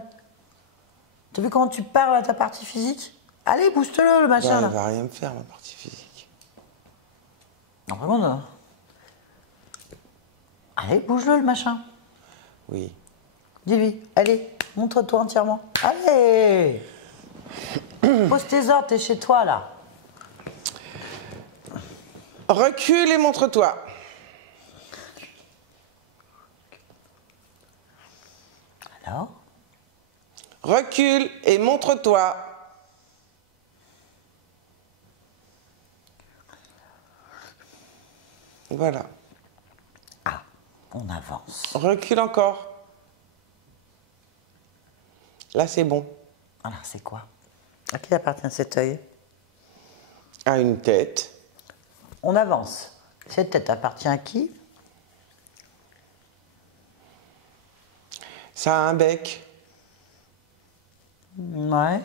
T'as vu comment tu parles à ta partie physique? Allez, booste-le, le machin, Bah, là. il va rien me faire, ma partie physique. Non, par contre, allez, bouge-le, le machin. Oui. Dis-lui, allez, montre-toi entièrement. Allez. Pose tes ordres, t'es chez toi, là. Recule et montre-toi. Alors? Recule et montre-toi. Voilà. Ah, on avance. Recule encore. Là, c'est bon. Alors, c'est quoi? À qui appartient cet œil? À une tête. On avance. Cette tête appartient à qui? Ça a un bec. Ouais.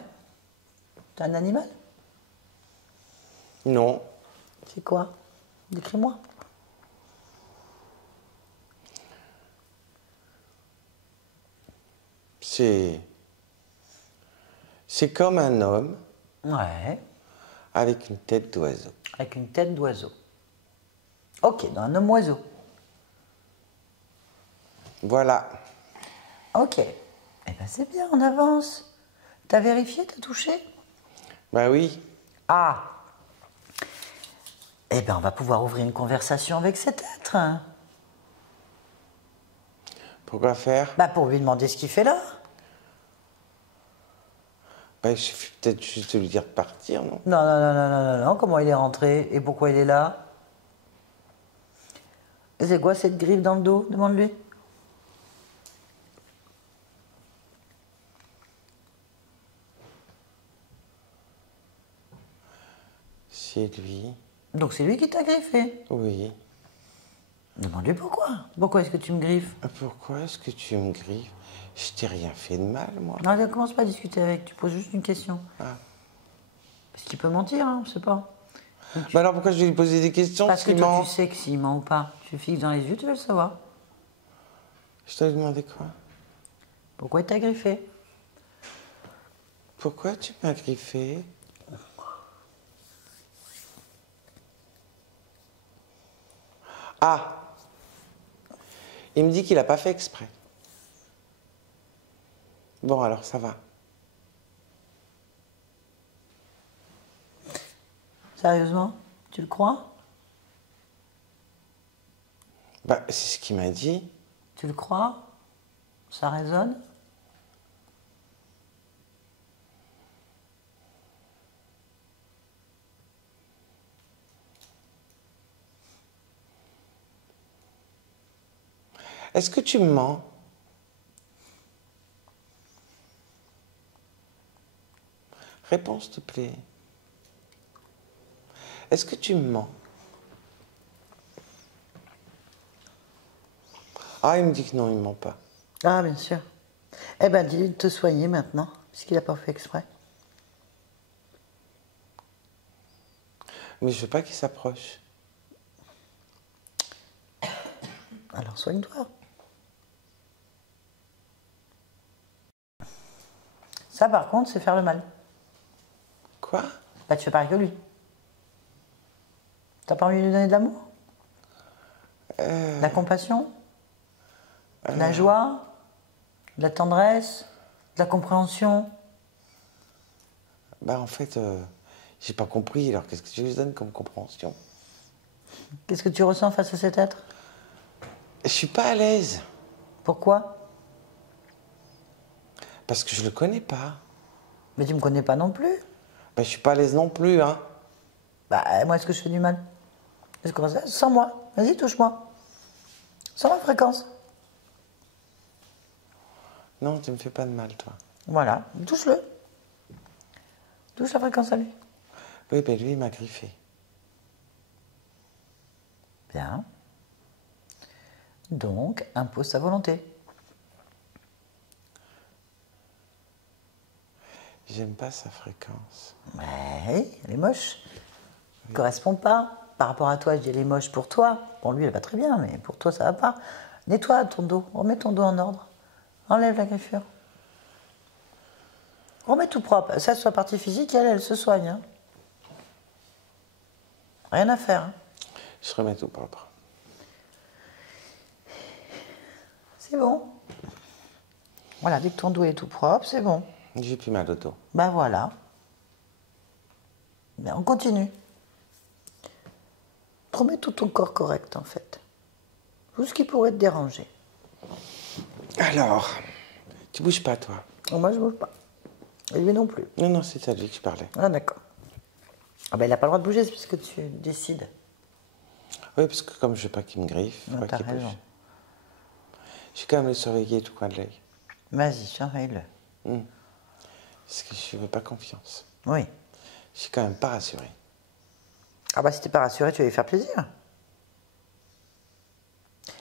T'es un animal? Non. C'est quoi? Décris-moi. C'est comme un homme Ouais. avec une tête d'oiseau. Avec une tête d'oiseau. Ok, dans un homme oiseau. Voilà. Ok. Eh ben c'est bien, on avance. T'as vérifié, t'as touché? Bah oui. Ah. Eh bien, on va pouvoir ouvrir une conversation avec cet être. Hein. Pourquoi faire? Bah, pour lui demander ce qu'il fait là. Bah, il suffit peut-être juste de lui dire de partir, non? Non, non, non, non, non, non, non. Comment il est rentré et pourquoi il est là? Et c'est quoi cette griffe dans le dos? Demande-lui. C'est lui. Donc c'est lui qui t'a griffé. Oui. Demande-lui pourquoi. Pourquoi est-ce que tu me griffes? Pourquoi est-ce que tu me griffes? Je t'ai rien fait de mal, moi. Non, ne commence pas à discuter avec. Tu poses juste une question. Ah. Parce qu'il peut mentir, hein, je sais pas. Bah alors pourquoi je vais lui poser des questions Parce que s'il toi, ment? tu sais que s'il ment ou pas. Tu le fixes dans les yeux, tu veux le savoir. Je t'avais demandé quoi? Pourquoi il t'a griffé? Pourquoi tu m'as griffé? Ah! Il me dit qu'il a pas fait exprès. Bon, alors ça va. Sérieusement? Tu le crois? Bah, c'est ce qu'il m'a dit. Tu le crois? Ça résonne? Est-ce que tu me mens? Réponse, s'il te plaît. Est-ce que tu me mens? Ah, il me dit que non, il ne ment pas. Ah, bien sûr. Eh ben, dis-lui de te soigner maintenant, puisqu'il n'a pas fait exprès. Mais je veux pas qu'il s'approche. Alors soigne-toi. Ça, par contre, c'est faire le mal. Quoi? Bah, tu fais pareil que lui. T'as pas envie de lui donner de l'amour? De la compassion? De la joie? De la tendresse? De la compréhension? Bah en fait, j'ai pas compris. Alors qu'est-ce que tu lui donnes comme compréhension? Qu'est-ce que tu ressens face à cet être? Je suis pas à l'aise. Pourquoi? Parce que je le connais pas. Mais tu me connais pas non plus. Bah je suis pas à l'aise non plus, hein. Bah, moi, est-ce que je fais du mal? Est-ce que sans moi? Vas-y, touche-moi. Sans ma fréquence. Non, tu me fais pas de mal, toi. Voilà, touche-le. Touche la fréquence à lui. Oui, ben lui, il m'a griffé. Bien. Donc, impose sa volonté. J'aime pas sa fréquence. Ouais, elle est moche. Ne correspond pas. Par rapport à toi, je dis elle est moche pour toi. Bon, lui, elle va très bien, mais pour toi, ça va pas. Nettoie ton dos. Remets ton dos en ordre. Enlève la griffure. Remets tout propre. Ça, sur la partie physique, elle se soigne. Hein. Rien à faire. Hein. Je remets tout propre. C'est bon. Voilà, dès que ton dos est tout propre, c'est bon. J'ai plus mal au dos. Ben voilà. Mais on continue. Remets tout ton corps correct, en fait. Tout ce qui pourrait te déranger. Alors, tu bouges pas, toi? Moi, je ne bouge pas. Et lui non plus. Non, non, c'est à lui que je parlais. Ah, d'accord. Ah ben, il n'a pas le droit de bouger, c'est puisque tu décides. Oui, parce que comme je veux pas qu'il me griffe, Non, pas t'as qu'il bouge. raison. Je vais quand même le surveiller du coin de l'œil. Vas-y, surveille-le. Parce que je veux pas confiance. Oui. Je suis quand même pas rassuré. Ah bah si t'es pas rassuré, tu vas lui faire plaisir.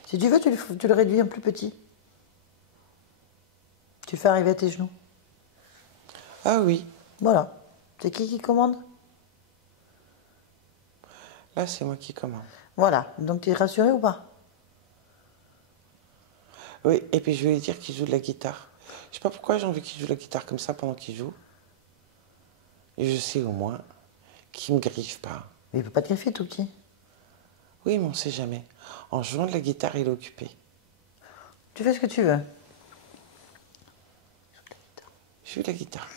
Si tu veux, tu le réduis en plus petit. Tu le fais arriver à tes genoux. Ah oui, Voilà. C'est qui commande? là c'est moi qui commande. Voilà. Donc tu es rassuré ou pas? Oui, et puis je vais lui dire qu'il joue de la guitare. Je sais pas pourquoi j'ai envie qu'il joue de la guitare comme ça pendant qu'il joue. Et je sais au moins qu'il me griffe pas. Mais il peut pas te griffer tout petit. Oui, mais on sait jamais. En jouant de la guitare, il est occupé. Tu fais ce que tu veux. Je joue de la guitare.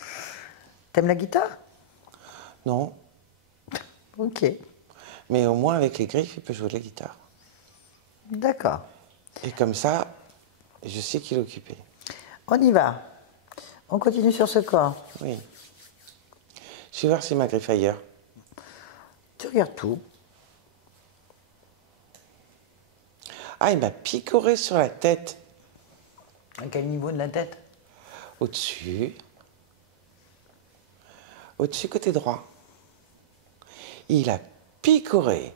T'aimes la guitare? Non, Ok. Mais au moins, avec les griffes, il peut jouer de la guitare. D'accord. Et comme ça, je sais qu'il est occupé. On y va. On continue sur ce corps. Oui. Je vais voir s'il m'a griffe ailleurs. Tu regardes tout. Ah, il m'a picoré sur la tête. À quel niveau de la tête? Au-dessus. Au-dessus, côté droit. Il a picoré.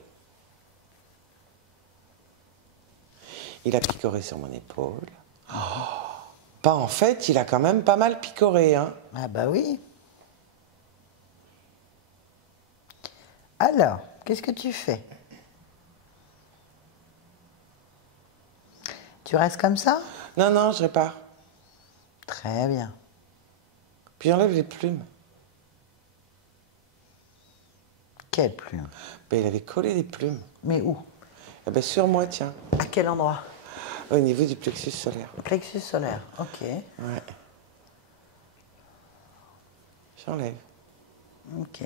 Il a picoré sur mon épaule. Bah, en fait, il a quand même pas mal picoré, hein. Ah bah oui. Alors, qu'est-ce que tu fais? Tu restes comme ça? Non, non, je répare. Très bien. Puis j'enlève les plumes. Quelle plume? Ben, il avait collé des plumes. Mais où? Eh ben, sur moi, tiens. À quel endroit? Au niveau du plexus solaire. Plexus solaire, ok. Ouais. J'enlève. Ok.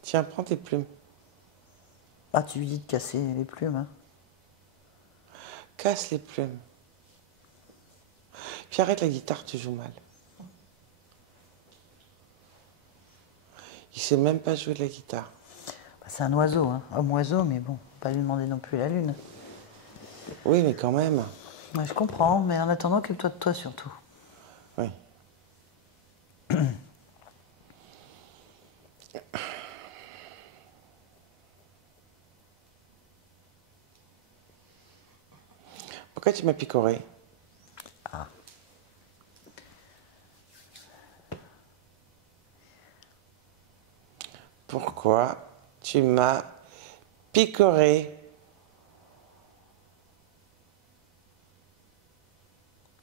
Tiens, prends tes plumes. Ah, tu lui dis de casser les plumes, hein? Casse les plumes. Puis arrête la guitare, tu joues mal. Il sait même pas jouer de la guitare. Bah, c'est un oiseau, hein? Homme-oiseau, mais bon, pas lui demander non plus la lune. Oui, mais quand même. Ouais, je comprends, mais en attendant, occupe-toi de toi surtout. Oui. Pourquoi tu m'as picoré? Ah. Pourquoi tu m'as picoré?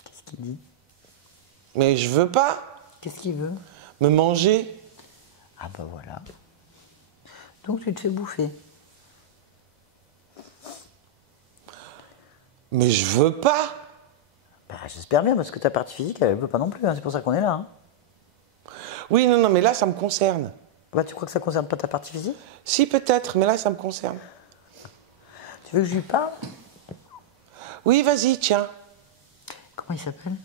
Qu'est-ce qu'il dit? Mais je veux pas Qu'est-ce qu'il veut? me manger. Ah bah voilà. Donc tu te fais bouffer. Mais je veux pas. Bah, j'espère bien, parce que ta partie physique, elle veut pas non plus, hein. C'est pour ça qu'on est là, hein. Oui, non, non, mais là, ça me concerne. Bah, tu crois que ça concerne pas ta partie physique? Si, peut-être, mais là, ça me concerne. Tu veux que je lui parle? Oui, vas-y, tiens. Comment il s'appelle?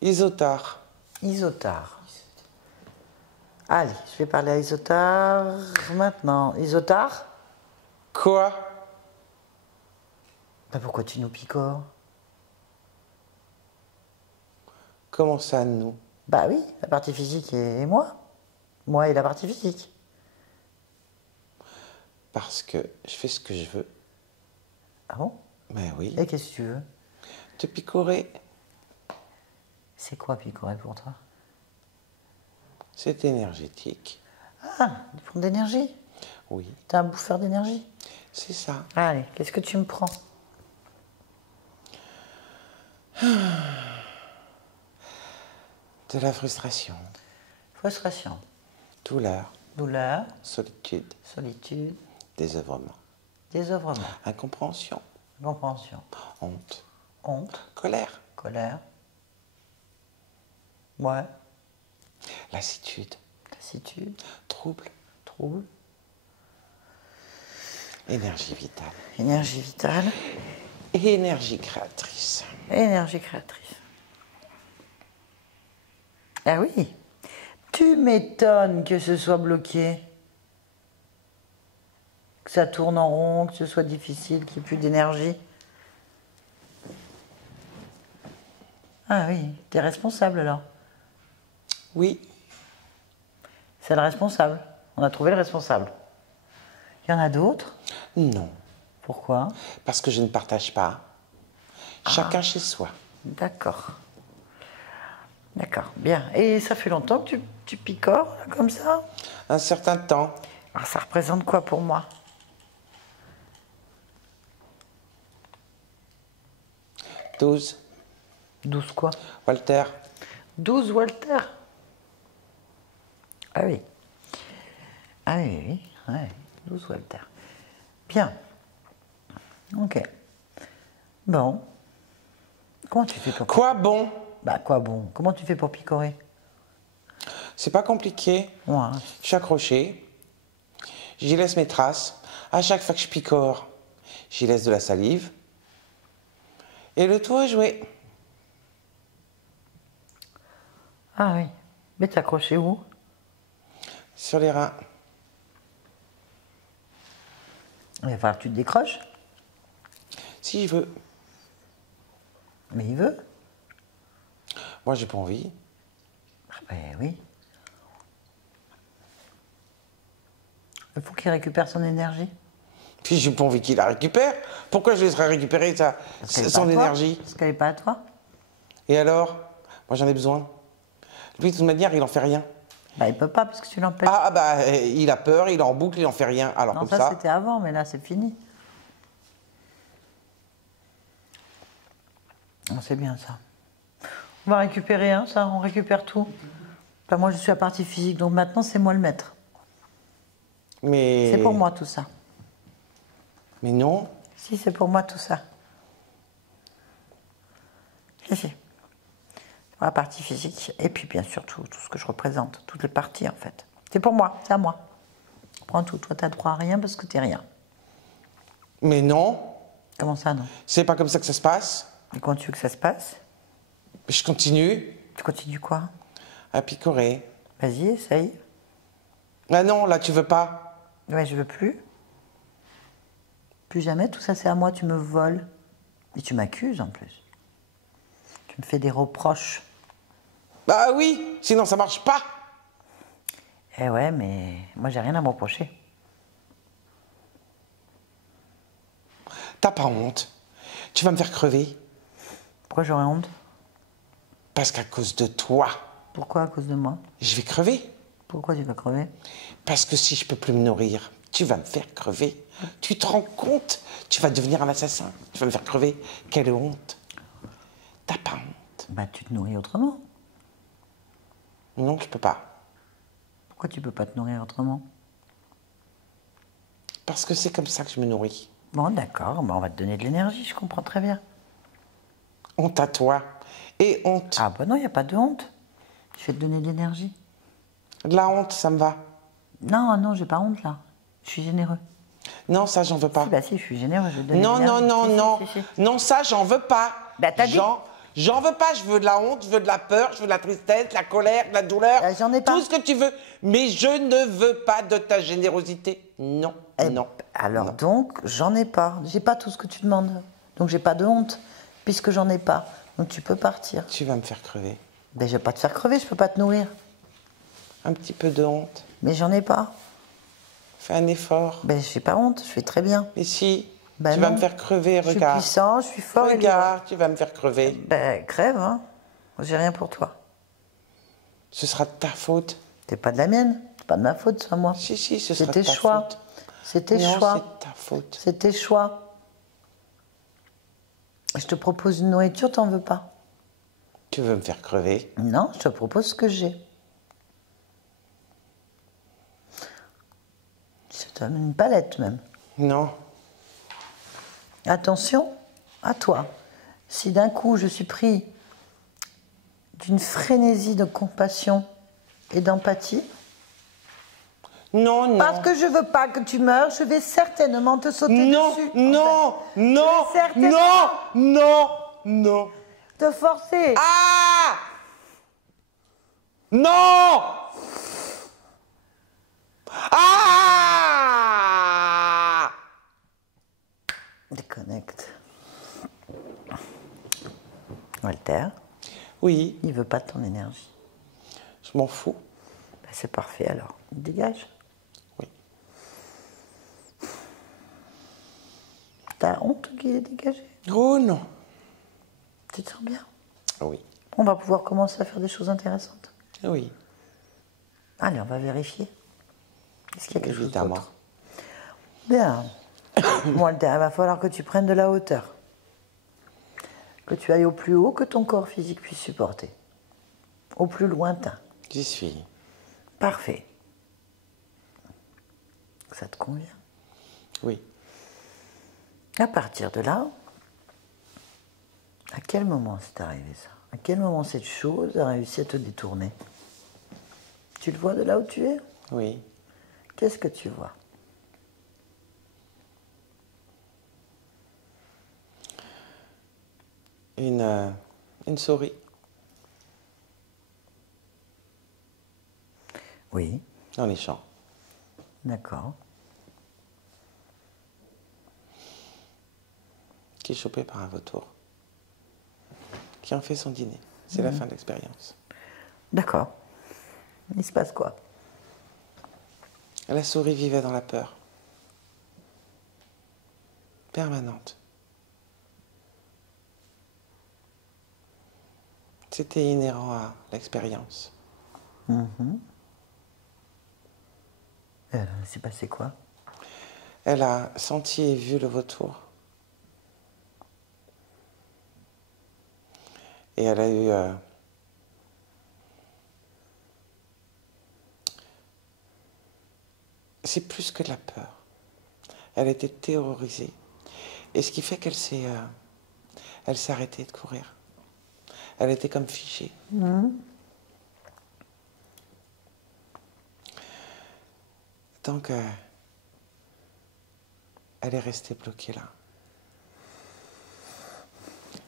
Isotar. Isotar. Allez, je vais parler à Isotar maintenant. Isotar? Quoi? Bah, pourquoi tu nous picores? Comment ça, nous? Bah oui, la partie physique et moi. Moi et la partie physique. Parce que je fais ce que je veux. Ah bon? Mais oui. Et qu'est-ce que tu veux? Te picorer, C'est quoi picorer pour toi? c'est énergétique. Ah, une pompe d'énergie? Oui, T'es un bouffeur d'énergie? c'est ça. Allez, qu'est-ce que tu me prends? De la frustration, Frustration, douleur, douleur, solitude, solitude, désœuvrement, désœuvrement, incompréhension, incompréhension, honte, honte, colère, colère, ouais, lassitude, lassitude, trouble, trouble, énergie vitale énergie vitale, et énergie créatrice. énergie créatrice. Ah oui, tu m'étonnes que ce soit bloqué, que ça tourne en rond, que ce soit difficile, qu'il n'y ait plus d'énergie. Ah oui, t'es responsable alors. Oui, C'est le responsable. On a trouvé le responsable. Il y en a d'autres? non, Pourquoi? parce que je ne partage pas. Chacun chez soi. D'accord. D'accord, bien. Et ça fait longtemps que tu picores, là, comme ça? Un certain temps, Alors, ça représente quoi pour moi? 12, 12 quoi? Walter, 12 Walter? Ah oui. Ah oui, oui, ouais, 12 Walter. Bien. Ok. Bon. Comment tu fais pour... quoi bon? Bah quoi bon? Comment tu fais pour picorer? C'est pas compliqué. Ouais. Je suis accroché. J'y laisse mes traces. À chaque fois que je picore, j'y laisse de la salive. Et le tour est joué. Ah oui. Mais t'es accroché où? Sur les reins. Il va falloir que tu te décroches. Si je veux. Mais il veut. Moi, j'ai pas envie. Ah ben oui. Il faut qu'il récupère son énergie. Puis j'ai pas envie qu'il la récupère. Pourquoi je laisserais récupérer Parce qu'elle est pas son à toi. énergie? Parce qu'elle n'est pas à toi. Et alors? Moi, j'en ai besoin. Lui, de toute manière, il en fait rien. Bah, il peut pas parce que tu l'empêches. Ah, bah, il a peur, il est en boucle, il en fait rien. Alors, non, comme ça ça. c'était avant, mais là c'est fini. C'est bien ça. On va récupérer, hein, ça, on récupère tout. Enfin, moi je suis la partie physique, donc maintenant c'est moi le maître. Mais. C'est pour moi tout ça. Mais non. Si, c'est pour moi tout ça. Si. Pour la partie physique, et puis bien sûr tout ce que je représente, toutes les parties en fait. C'est pour moi, c'est à moi. Prends tout, toi t'as droit à rien parce que t'es rien. Mais non. Comment ça non? C'est pas comme ça que ça se passe. Et comment tu veux que ça se passe? Je continue Tu continues quoi? à picorer. Vas-y, essaye. Ah non, là, tu veux pas. Ouais, je veux plus. Plus jamais, tout ça c'est à moi, tu me voles. Et tu m'accuses en plus. Tu me fais des reproches. Bah oui, sinon ça marche pas. Eh ouais, mais moi j'ai rien à me reprocher. T'as pas honte. Tu vas me faire crever. Pourquoi j'aurais honte? Parce qu'à cause de toi, Pourquoi à cause de moi? je vais crever. Pourquoi tu vas crever? Parce que si je peux plus me nourrir, tu vas me faire crever. Tu te rends compte? Tu vas devenir un assassin. Tu vas me faire crever. Quelle honte. T'as pas honte. Bah tu te nourris autrement. Non, je peux pas. Pourquoi tu peux pas te nourrir autrement? Parce que c'est comme ça que je me nourris. Bon d'accord, bah, on va te donner de l'énergie, je comprends très bien. Honte à toi. Et honte. Ah bah non, il n'y a pas de honte. Je vais te donner de l'énergie. De la honte, ça me va. Non, non, j'ai pas honte là. Je suis généreux. Non, ça, j'en veux pas. Si, bah si, je suis généreux, je vais te donner Non, de non, l'énergie. non, Si, non. si, si, si. Non, ça, j'en veux pas. Bah, t'as dit. J'en veux pas. Je veux de la honte, je veux de la peur, je veux de la tristesse, de la colère, de la douleur. Bah, j'en ai pas. Tout ce que tu veux. Mais je ne veux pas de ta générosité. Non, Eh, non. Alors non. donc, j'en ai pas. J'ai pas tout ce que tu demandes. Donc j'ai pas de honte, puisque j'en ai pas. Donc tu peux partir. Tu vas me faire crever. Ben je vais pas te faire crever, je peux pas te nourrir. Un petit peu de honte. Mais j'en ai pas. Fais un effort. Ben j'ai pas honte, je fais très bien. Mais si, Ben tu vas non. me faire crever, Je suis regarde. puissant, je suis fort et libre. Regarde, tu vas me faire crever. Ben crève, hein. J'ai rien pour toi. Ce sera de ta faute. C'est pas de la mienne, c'est pas de ma faute, c'est à moi. Si, si, ce C'est sera tes de ta choix. faute. C'est tes Non, choix. c'est de ta faute. C'est tes choix. Je te propose une nourriture, t'en veux pas. Tu veux me faire crever. Non, je te propose ce que j'ai. Je te donne une palette même. Non. Attention à toi. Si d'un coup je suis pris d'une frénésie de compassion et d'empathie, Non, non. parce que je veux pas que tu meurs, je vais certainement te sauter Non, dessus. non, non, Je vais certainement non, non, non. te forcer. Ah! Non! Ah! Déconnecte. Walter, Oui, il veut pas de ton énergie. je m'en fous. Ben, c'est parfait alors. Dégage. Oui. T'as honte qu'il ait dégagé? Oh non. Tu te sens bien? Oui, On va pouvoir commencer à faire des choses intéressantes. oui, Allez, on va vérifier. Est-ce qu'il y a quelque évidemment. chose d'autre? Bien. Walter, il va falloir que tu prennes de la hauteur. Que tu ailles au plus haut que ton corps physique puisse supporter. Au plus lointain. J'y suis. Parfait. Ça te convient? Oui. À partir de là, à quel moment c'est arrivé ça? À quel moment cette chose a réussi à te détourner? Tu le vois de là où tu es? Oui. Qu'est-ce que tu vois? Une souris. Oui, Dans les champs. d'accord. Qui est chopée par un vautour. Qui en fait son dîner. C'est la fin de l'expérience. D'accord. Il se passe quoi? La souris vivait dans la peur. Permanente. C'était inhérent à l'expérience. Il s'est passé quoi? Elle a senti et vu le vautour. Et elle a eu... c'est plus que de la peur. Elle était terrorisée. Et ce qui fait qu'elle elle s'est arrêtée de courir. Elle était comme figée. Donc, elle est restée bloquée là.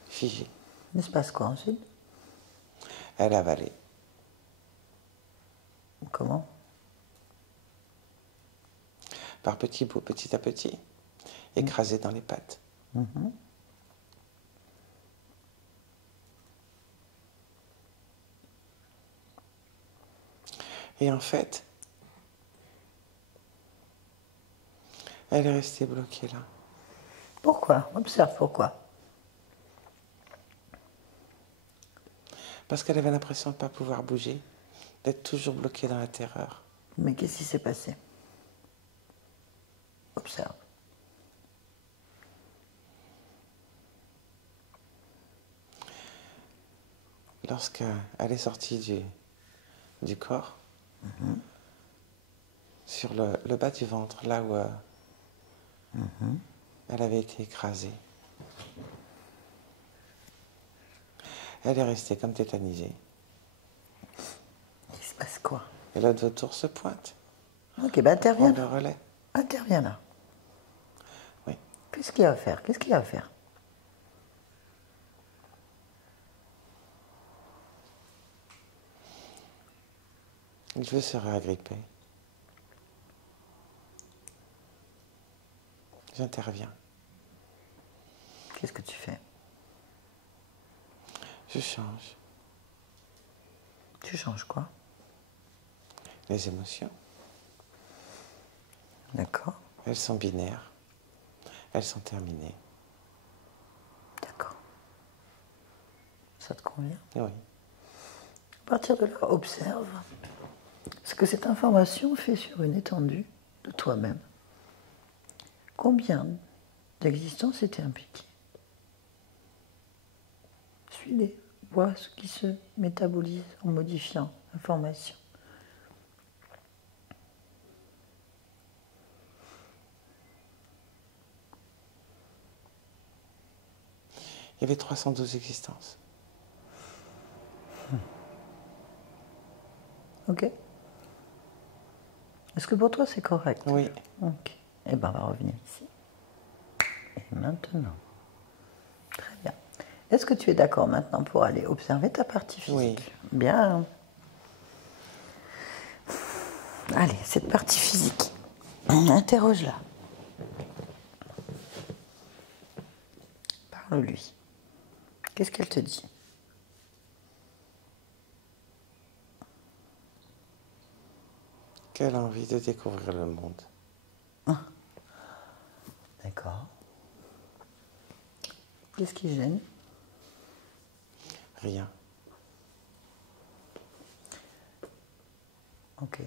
Figée. Il se passe quoi ensuite? Elle a avalé. Comment? Par petits bouts, petit à petit, écrasée dans les pattes. Et en fait, elle est restée bloquée là. Pourquoi? Observe pourquoi. Parce qu'elle avait l'impression de ne pas pouvoir bouger, d'être toujours bloquée dans la terreur. Mais qu'est-ce qui s'est passé? Observe. Lorsqu'elle est sortie du corps, sur le bas du ventre, là où elle avait été écrasée, elle est restée comme tétanisée. Il se passe quoi? Et l'autre vautour se pointe, Ok, ben interviens prend le là. relais. Interviens là. Oui. Qu'est-ce qu'il y a à faire? Qu'est-ce qu'il y a à faire? Il veut se réagripper. J'interviens. Qu'est-ce que tu fais? Je change Tu changes quoi? les émotions. D'accord, Elles sont binaires. Elles sont terminées. d'accord. Ça te convient? Oui. À partir de là, observe ce que cette information fait sur une étendue de toi-même. Combien d'existences étaient impliquées? Suis-les, vois ce qui se métabolise en modifiant l'information. Il y avait 312 existences. Ok? Est-ce que pour toi c'est correct? Oui. Ok. Eh bien, on va revenir ici. Et maintenant. Très bien. Est-ce que tu es d'accord maintenant pour aller observer ta partie physique? Oui. Bien. Allez, cette partie physique, interroge-la. Parle-lui. Qu'est-ce qu'elle te dit? Quelle envie de découvrir le monde. D'accord. Qu'est-ce qui gêne? Rien. Ok.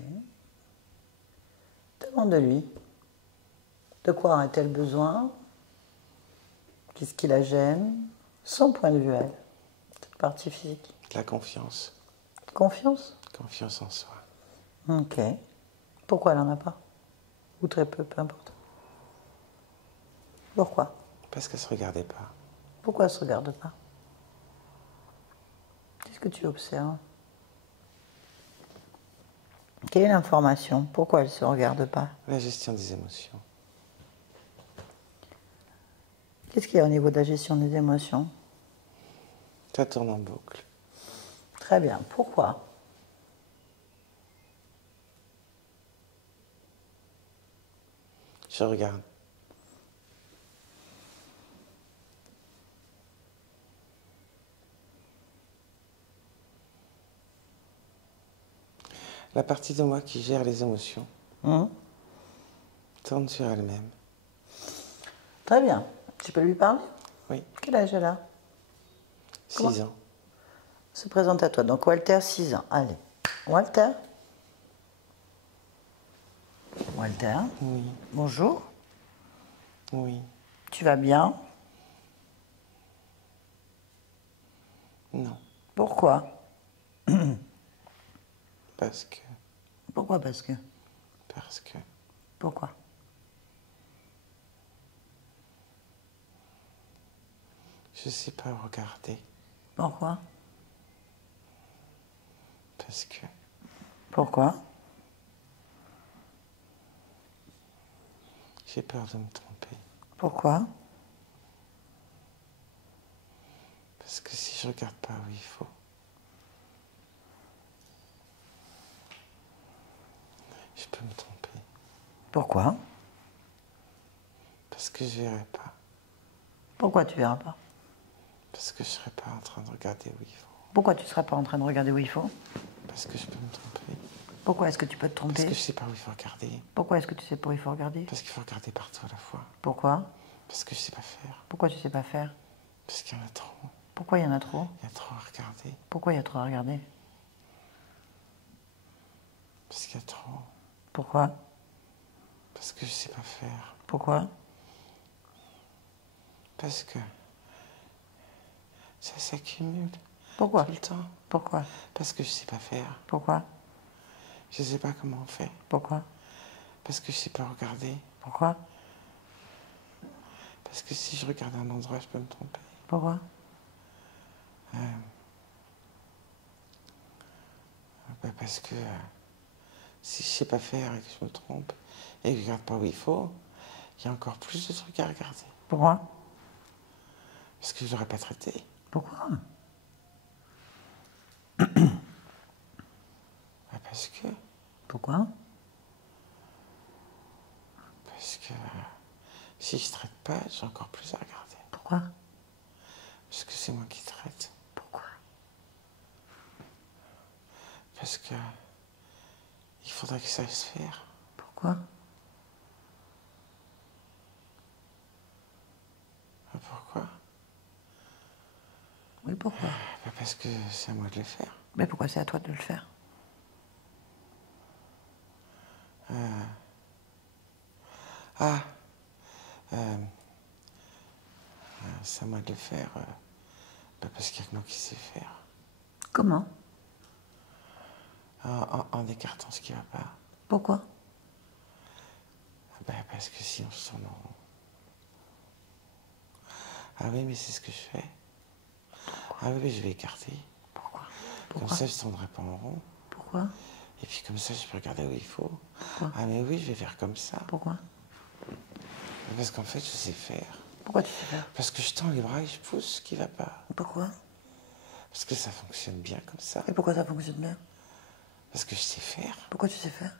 Demande-lui. De quoi a-t-elle besoin? Qu'est-ce qui la gêne? Son point de vue, elle. Cette partie physique. La confiance. Confiance? Confiance en soi. Ok. Pourquoi elle n'en a pas? Ou très peu, peu importe. Pourquoi? Parce qu'elle ne se regardait pas. Pourquoi elle ne se regarde pas? Qu'est-ce que tu observes? Quelle est l'information? Pourquoi elle ne se regarde pas? La gestion des émotions. Qu'est-ce qu'il y a au niveau de la gestion des émotions? Ça tourne en boucle. Très bien. Pourquoi? Je regarde. La partie de moi qui gère les émotions tourne sur elle-même. Très bien. Tu peux lui parler? Oui. Quel âge elle a? 6 ans. Se présente à toi. Donc Walter, 6 ans. Allez. Walter? Walter? Oui. Bonjour. Oui. Tu vas bien? Non. Pourquoi? Parce que. Pourquoi parce que? Parce que. Pourquoi? Je sais pas regarder. Pourquoi? Parce que. Pourquoi? J'ai peur de me tromper. Pourquoi? Parce que si je regarde pas où il faut, je peux me tromper. Pourquoi? Parce que je verrai pas. Pourquoi tu verras pas? Parce que je serai pas en train de regarder où il faut. Pourquoi tu ne seras pas en train de regarder où il faut? Parce que je peux me tromper. Pourquoi est-ce que tu peux te tromper? Parce que je sais pas où il faut regarder. Pourquoi est-ce que tu sais pas où il faut regarder? Parce qu'il faut regarder partout à la fois. Pourquoi? Parce que je sais pas faire. Pourquoi tu sais pas faire? Parce qu'il y en a trop. Pourquoi il y en a trop? Il y a trop à regarder. Pourquoi il y a trop à regarder? Parce qu'il y a trop. Pourquoi? Parce que je sais pas faire. Pourquoi? Parce que ça s'accumule Pourquoi? tout le temps. Pourquoi? Parce que je sais pas faire. Pourquoi? Je sais pas comment on fait. Pourquoi? Parce que je sais pas regarder. Pourquoi? Parce que si je regarde un endroit, je peux me tromper. Pourquoi? Parce que si je sais pas faire et que je me trompe et que je regarde pas où il faut, il y a encore plus de trucs à regarder. Pourquoi? Parce que je l'aurais pas traité. Pourquoi? Parce que Pourquoi? si je traite pas, j'ai encore plus à regarder. Pourquoi? Parce que c'est moi qui traite. Pourquoi? Parce que il faudrait que ça sache se faire. Pourquoi? Pourquoi? Oui, pourquoi? Parce que c'est à moi de le faire. Mais pourquoi c'est à toi de le faire? C'est à moi de le faire. Parce qu'il y a que moi qui sais faire. Comment? En écartant ce qui va pas. Pourquoi? Parce que sinon je tourne en rond. Ah oui, mais c'est ce que je fais. Ah oui, mais je vais écarter. Pourquoi? Comme ça, je ne tournerai pas en rond. Pourquoi? Et puis comme ça, je peux regarder où il faut. Pourquoi? Ah mais oui, je vais faire comme ça. Pourquoi? Parce qu'en fait, je sais faire. Pourquoi tu sais faire? Parce que je tends les bras et je pousse ce qui va pas. Pourquoi? Parce que ça fonctionne bien comme ça. Et pourquoi ça fonctionne bien? Parce que je sais faire. Pourquoi tu sais faire?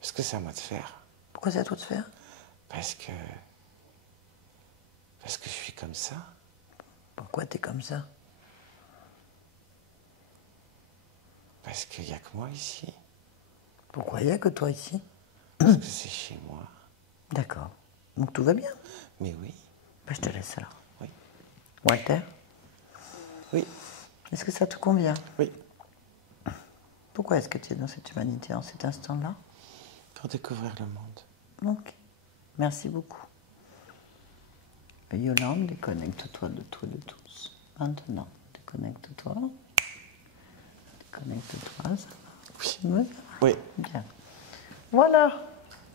Parce que c'est à moi de faire. Pourquoi c'est à toi de faire? Parce que je suis comme ça. Pourquoi t'es comme ça? Parce qu'il n'y a que moi ici. Pourquoi il n'y a que toi ici? Parce que c'est chez moi. D'accord. Donc tout va bien. Mais oui. Ben, je te laisse alors. Oui. Walter, Oui. est-ce que ça te convient? Oui. Pourquoi est-ce que tu es dans cette humanité en cet instant-là? Pour découvrir le monde. Ok. Merci beaucoup. Yolande, déconnecte-toi de tout et de tous. Maintenant, déconnecte-toi. Déconnecte-toi, ça va? Oui. Oui. Oui. Bien. Voilà,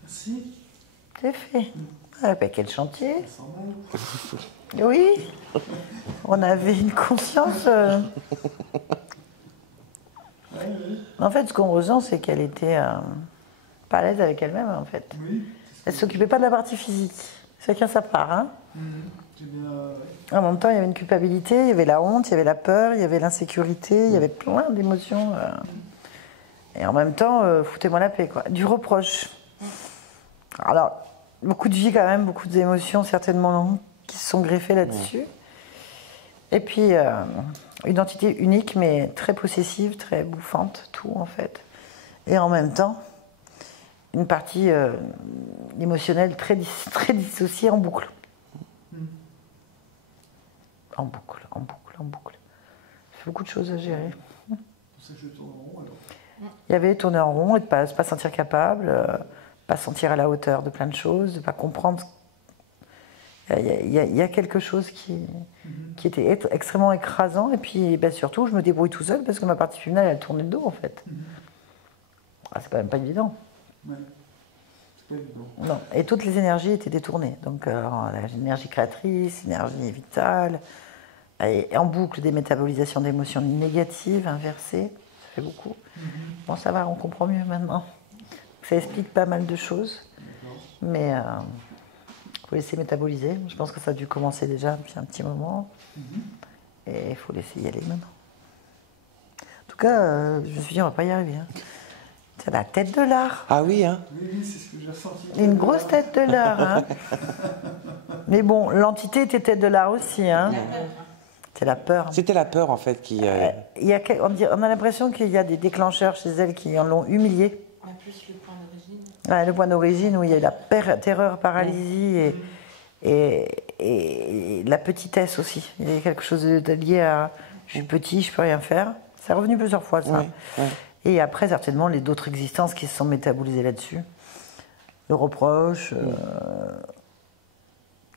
Merci. c'est fait. Ah, ben, quel chantier. Ça va. Oui, on avait une conscience. Ouais, En fait, ce qu'on ressent, c'est qu'elle était pas à l'aise avec elle-même, en fait. Oui. Elle ne s'occupait pas de la partie physique. Chacun sa part, hein. J'ai bien, En même temps, il y avait une culpabilité, il y avait la honte, il y avait la peur, il y avait l'insécurité, il y avait plein d'émotions. Et en même temps, foutez-moi la paix, quoi. Du reproche. Alors, beaucoup de vie quand même, beaucoup d'émotions certainement qui se sont greffées là-dessus. Et puis, une entité unique, mais très possessive, très bouffante, tout en fait. Et en même temps, une partie émotionnelle très dissociée en boucle. En boucle, en boucle, en boucle. Ça fait beaucoup de choses à gérer. pour ça que je tourne en rond alors. Il y avait tourner en rond et de ne pas se sentir capable, pas se sentir à la hauteur de plein de choses, de ne pas comprendre. Il y a quelque chose qui était extrêmement écrasant. Et puis ben, surtout, je me débrouille tout seul parce que ma partie finale, elle tournait de dos en fait. Ah, c'est quand même pas évident. Ouais. C'est pas évident. Non. Et toutes les énergies étaient détournées. Donc l'énergie créatrice, l'énergie vitale, et en boucle des métabolisations d'émotions négatives, inversées, ça fait beaucoup. Bon, ça va, on comprend mieux maintenant. Ça explique pas mal de choses. Mais il faut laisser métaboliser. Je pense que ça a dû commencer déjà depuis un petit moment. Et il faut laisser y aller maintenant. En tout cas, je me suis dit, on va pas y arriver. Hein. C'est la tête de l'art. Ah oui, hein. Oui, c'est ce que j'ai ressenti. Une grosse tête de l'art. Hein. Mais bon, l'entité était tête de l'art aussi. Hein. C'est la peur. C'était la peur, en fait, qui... Il y a, on a l'impression qu'il y a des déclencheurs chez elle qui en l'ont humiliée. Plus le point d'origine. Ouais, le point d'origine où il y a eu la terreur, paralysie et la petitesse aussi. Il y a quelque chose de lié à je suis petit, je peux rien faire. C'est revenu plusieurs fois ça. Ouais. Et après certainement les d'autres existences qui se sont métabolisées là-dessus. Le reproche.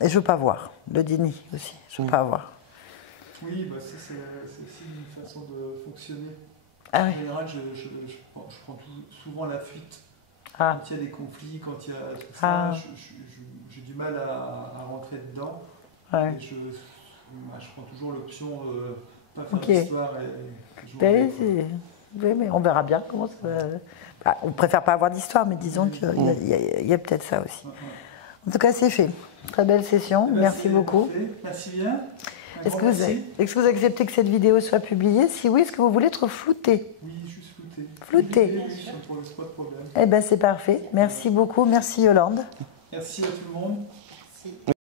Et je veux pas voir. Le déni aussi. Je veux pas voir. Oui, bah ça c'est aussi une façon de fonctionner. Ah oui. En général, je prends souvent la fuite. Ah. Quand il y a des conflits, quand il y a tout Ah. ça, j'ai du mal à rentrer dedans. Ouais. Et je prends toujours l'option pas faire Ok. d'histoire et jouer. Ben, oui, mais on verra bien comment ça va. Bah, on préfère pas avoir d'histoire, mais disons qu'il y a peut-être ça aussi. En tout cas, c'est fait. Très belle session. Merci beaucoup. Parfait. Merci bien. Est-ce que vous acceptez que cette vidéo soit publiée? Si oui, est-ce que vous voulez être flouté? Oui, je suis flouté. Flouté. Oui, je ne pose pas de problème. Eh bien, c'est parfait. Merci beaucoup. Merci Yolande. Merci à tout le monde. Merci.